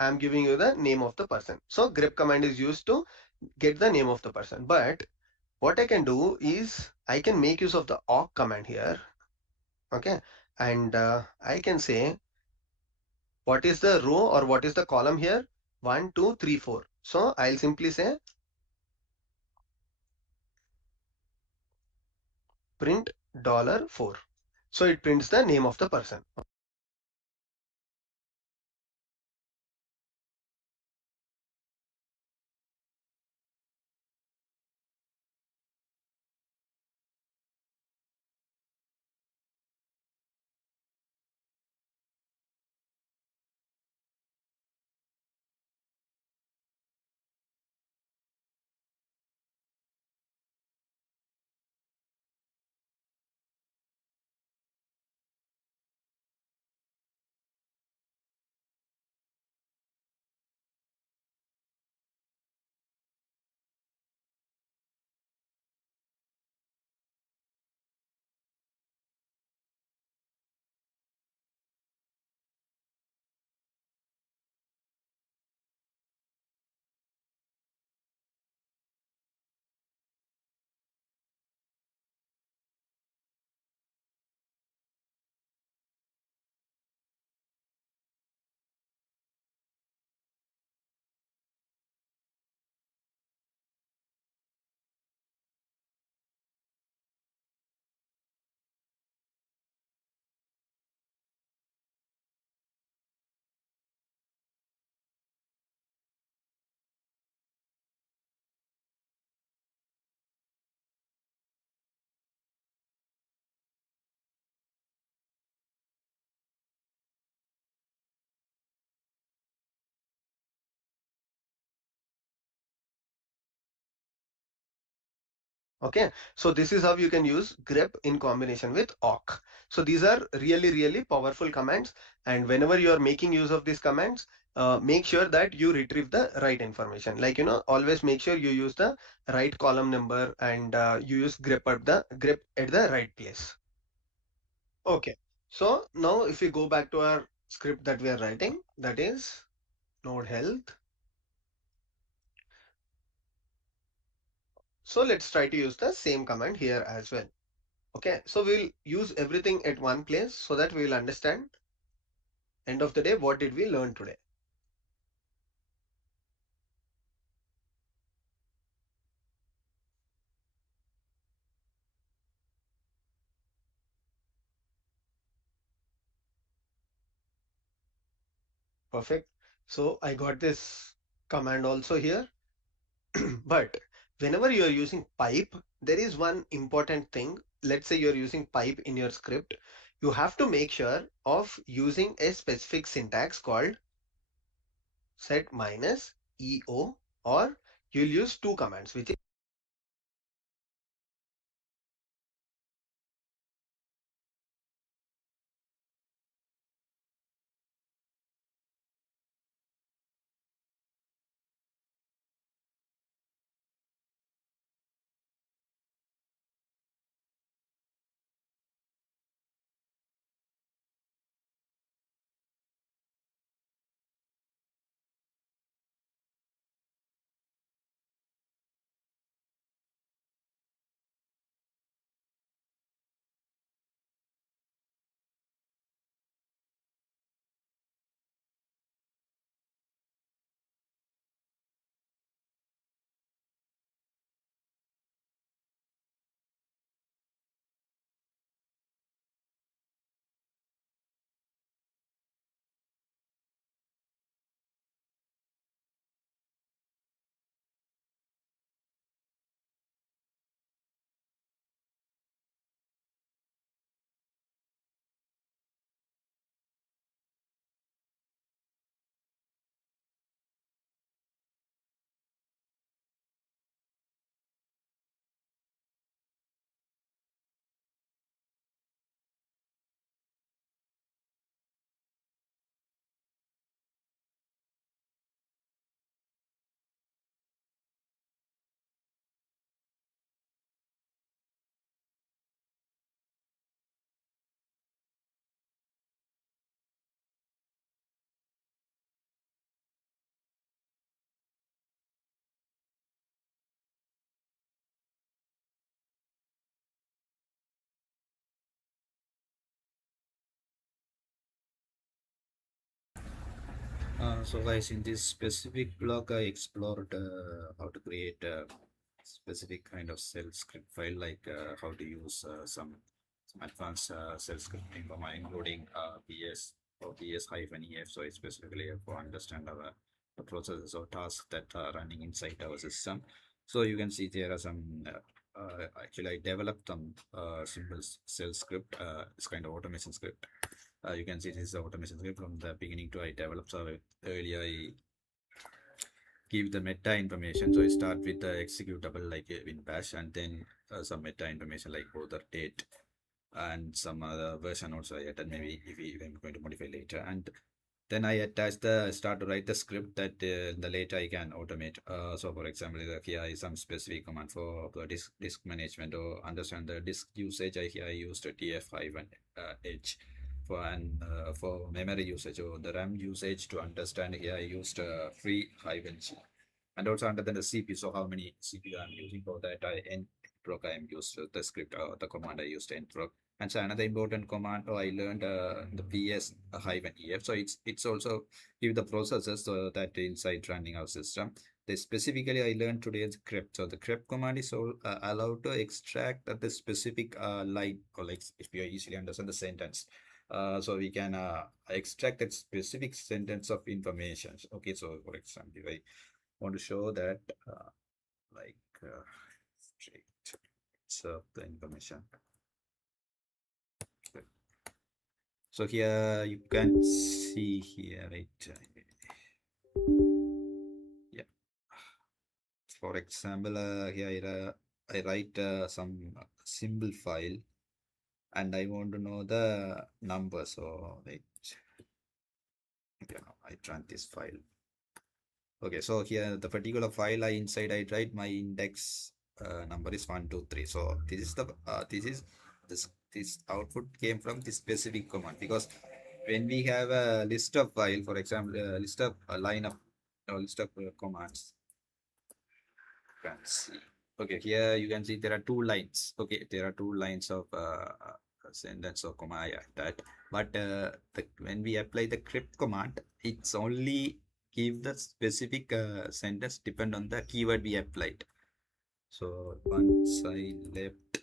I'm giving you the name of the person. So grep command is used to get the name of the person. But what I can do is I can make use of the awk command here. Okay. And I can say what is the row or what is the column here? 1, 2, 3, 4. So I'll simply say print $4. So it prints the name of the person. Okay, so this is how you can use grep in combination with awk. So these are really powerful commands, and whenever you are making use of these commands, make sure that you retrieve the right information. Like, always make sure you use the right column number, and you use grep at the right place. Okay, so now if we go back to our script that we are writing, that is node health. So let's try to use the same command here as well. Okay, so we'll use everything at one place so that we will understand end of the day what did we learn today. Perfect. So I got this command also here. But whenever you are using pipe, there is one important thing. Let's say you're using pipe in your script. You have to make sure of using a specific syntax called set minus EO, or you'll use two commands, which So guys, in this specific blog, I explored how to create a specific kind of shell script file, like how to use some advanced shell scripting for my including PS or PS-EF. So it's specifically for understand our the processes or tasks that are running inside our system. So you can see there are some. Actually, I developed some simple shell script. It's kind of automation script. You can see this is the automation script from the beginning to I developed. So earlier I give the meta information. So I start with the executable like in bash, and then some meta information like author date and some other version also I added, maybe if I'm going to modify later. And then I attach the start to write the script that the later I can automate. So for example, here is some specific command for the disk management or understand the disk usage. I used a TF-H for for memory usage or the RAM usage. To understand here I used free -G, and also under the CPU. So how many CPU I'm using, for that I nproc I am used the script or the command I used nproc. And so another important command I learned the PS-EF. So it's also give the processes so that inside running our system. They specifically I learned today is grep. So the grep command is all, allowed to extract the specific line, or like if you easily understand the sentence. So we can extract a specific sentence of information. Okay, so for example, if I want to show that like straight serve the information. So here you can see here, right? Yeah. For example, here I write some symbol file, and I want to know the number. So wait, I run this file. Okay, so here the particular file I inside I write my index number is 123. So this is the this output came from this specific command, because when we have a list of file, for example, a list of a line of or list of commands, you can see. Okay, here you can see there are two lines. Okay, there are two lines of sentence or comma that. But when we apply the crypt command, it's only give the specific sentence depend on the keyword we applied. So once I left,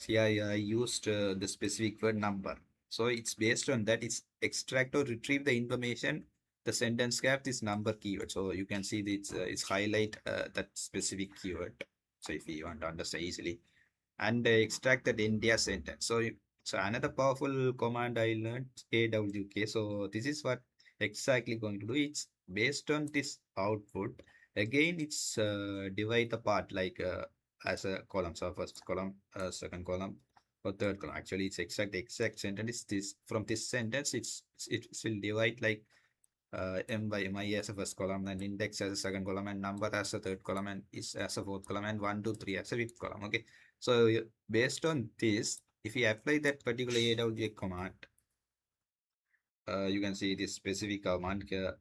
see I used the specific word number. So it's based on that. It's extract or retrieve the information. The sentence gap this number keyword. So you can see it's highlight that specific keyword. So if you want to understand easily, and extract that India sentence. So another powerful command I learned AWK. So this is what exactly going to do. It's based on this output. Again, it's divide the part like as a column. So first column, second column, or third column. Actually, it's exact sentence. Is this from this sentence? It will divide like m by mi as a first column, and index as a second column, and number as a third column, and is as a fourth column, and 1 2 3 as a fifth column. Okay, so based on this, if you apply that particular AWK command, you can see this specific command here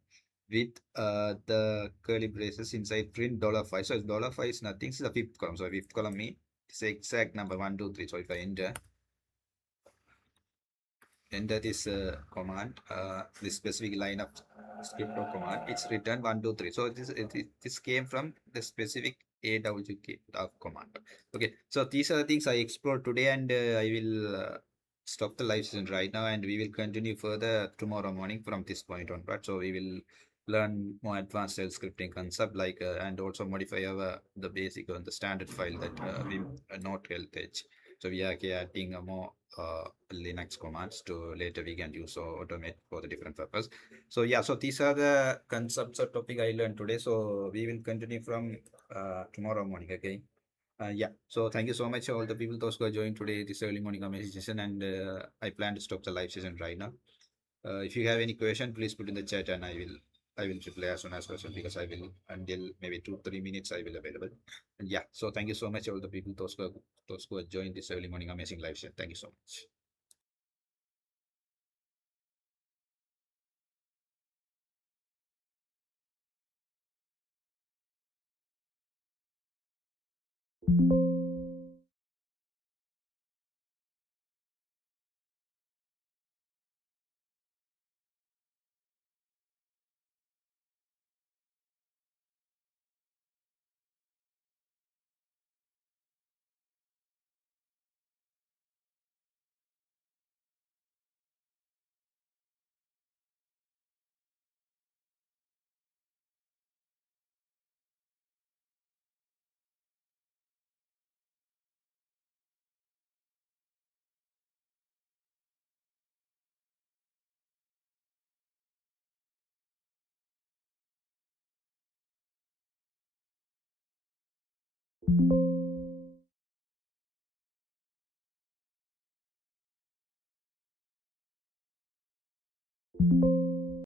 with the curly braces inside print $5. So $5 is nothing. This is the fifth column. So fifth column means it's the exact number 1 2 3. So if I enter this command, this specific line of script or command, it's returned 1 2 3. So this came from the specific AWK of command. Okay, so these are the things I explored today, and I will stop the live session right now, and we will continue further tomorrow morning from this point onward. So we will learn more advanced shell scripting concept, like and also modify our the basic on the standard file that we not health edge. So we are adding a more Linux commands to later we can use or automate for the different purpose. So yeah, so these are the concepts or topic I learned today. So we will continue from tomorrow morning. Okay. Yeah, so thank you so much all the people those who are joining today this early morning amazing session, and I plan to stop the live session right now. If you have any question, please put in the chat, and I will reply as soon as possible, because I will until maybe 2 3 minutes I will available. And yeah, so thank you so much all the people those who have joined this early morning amazing live session. Thank you so much.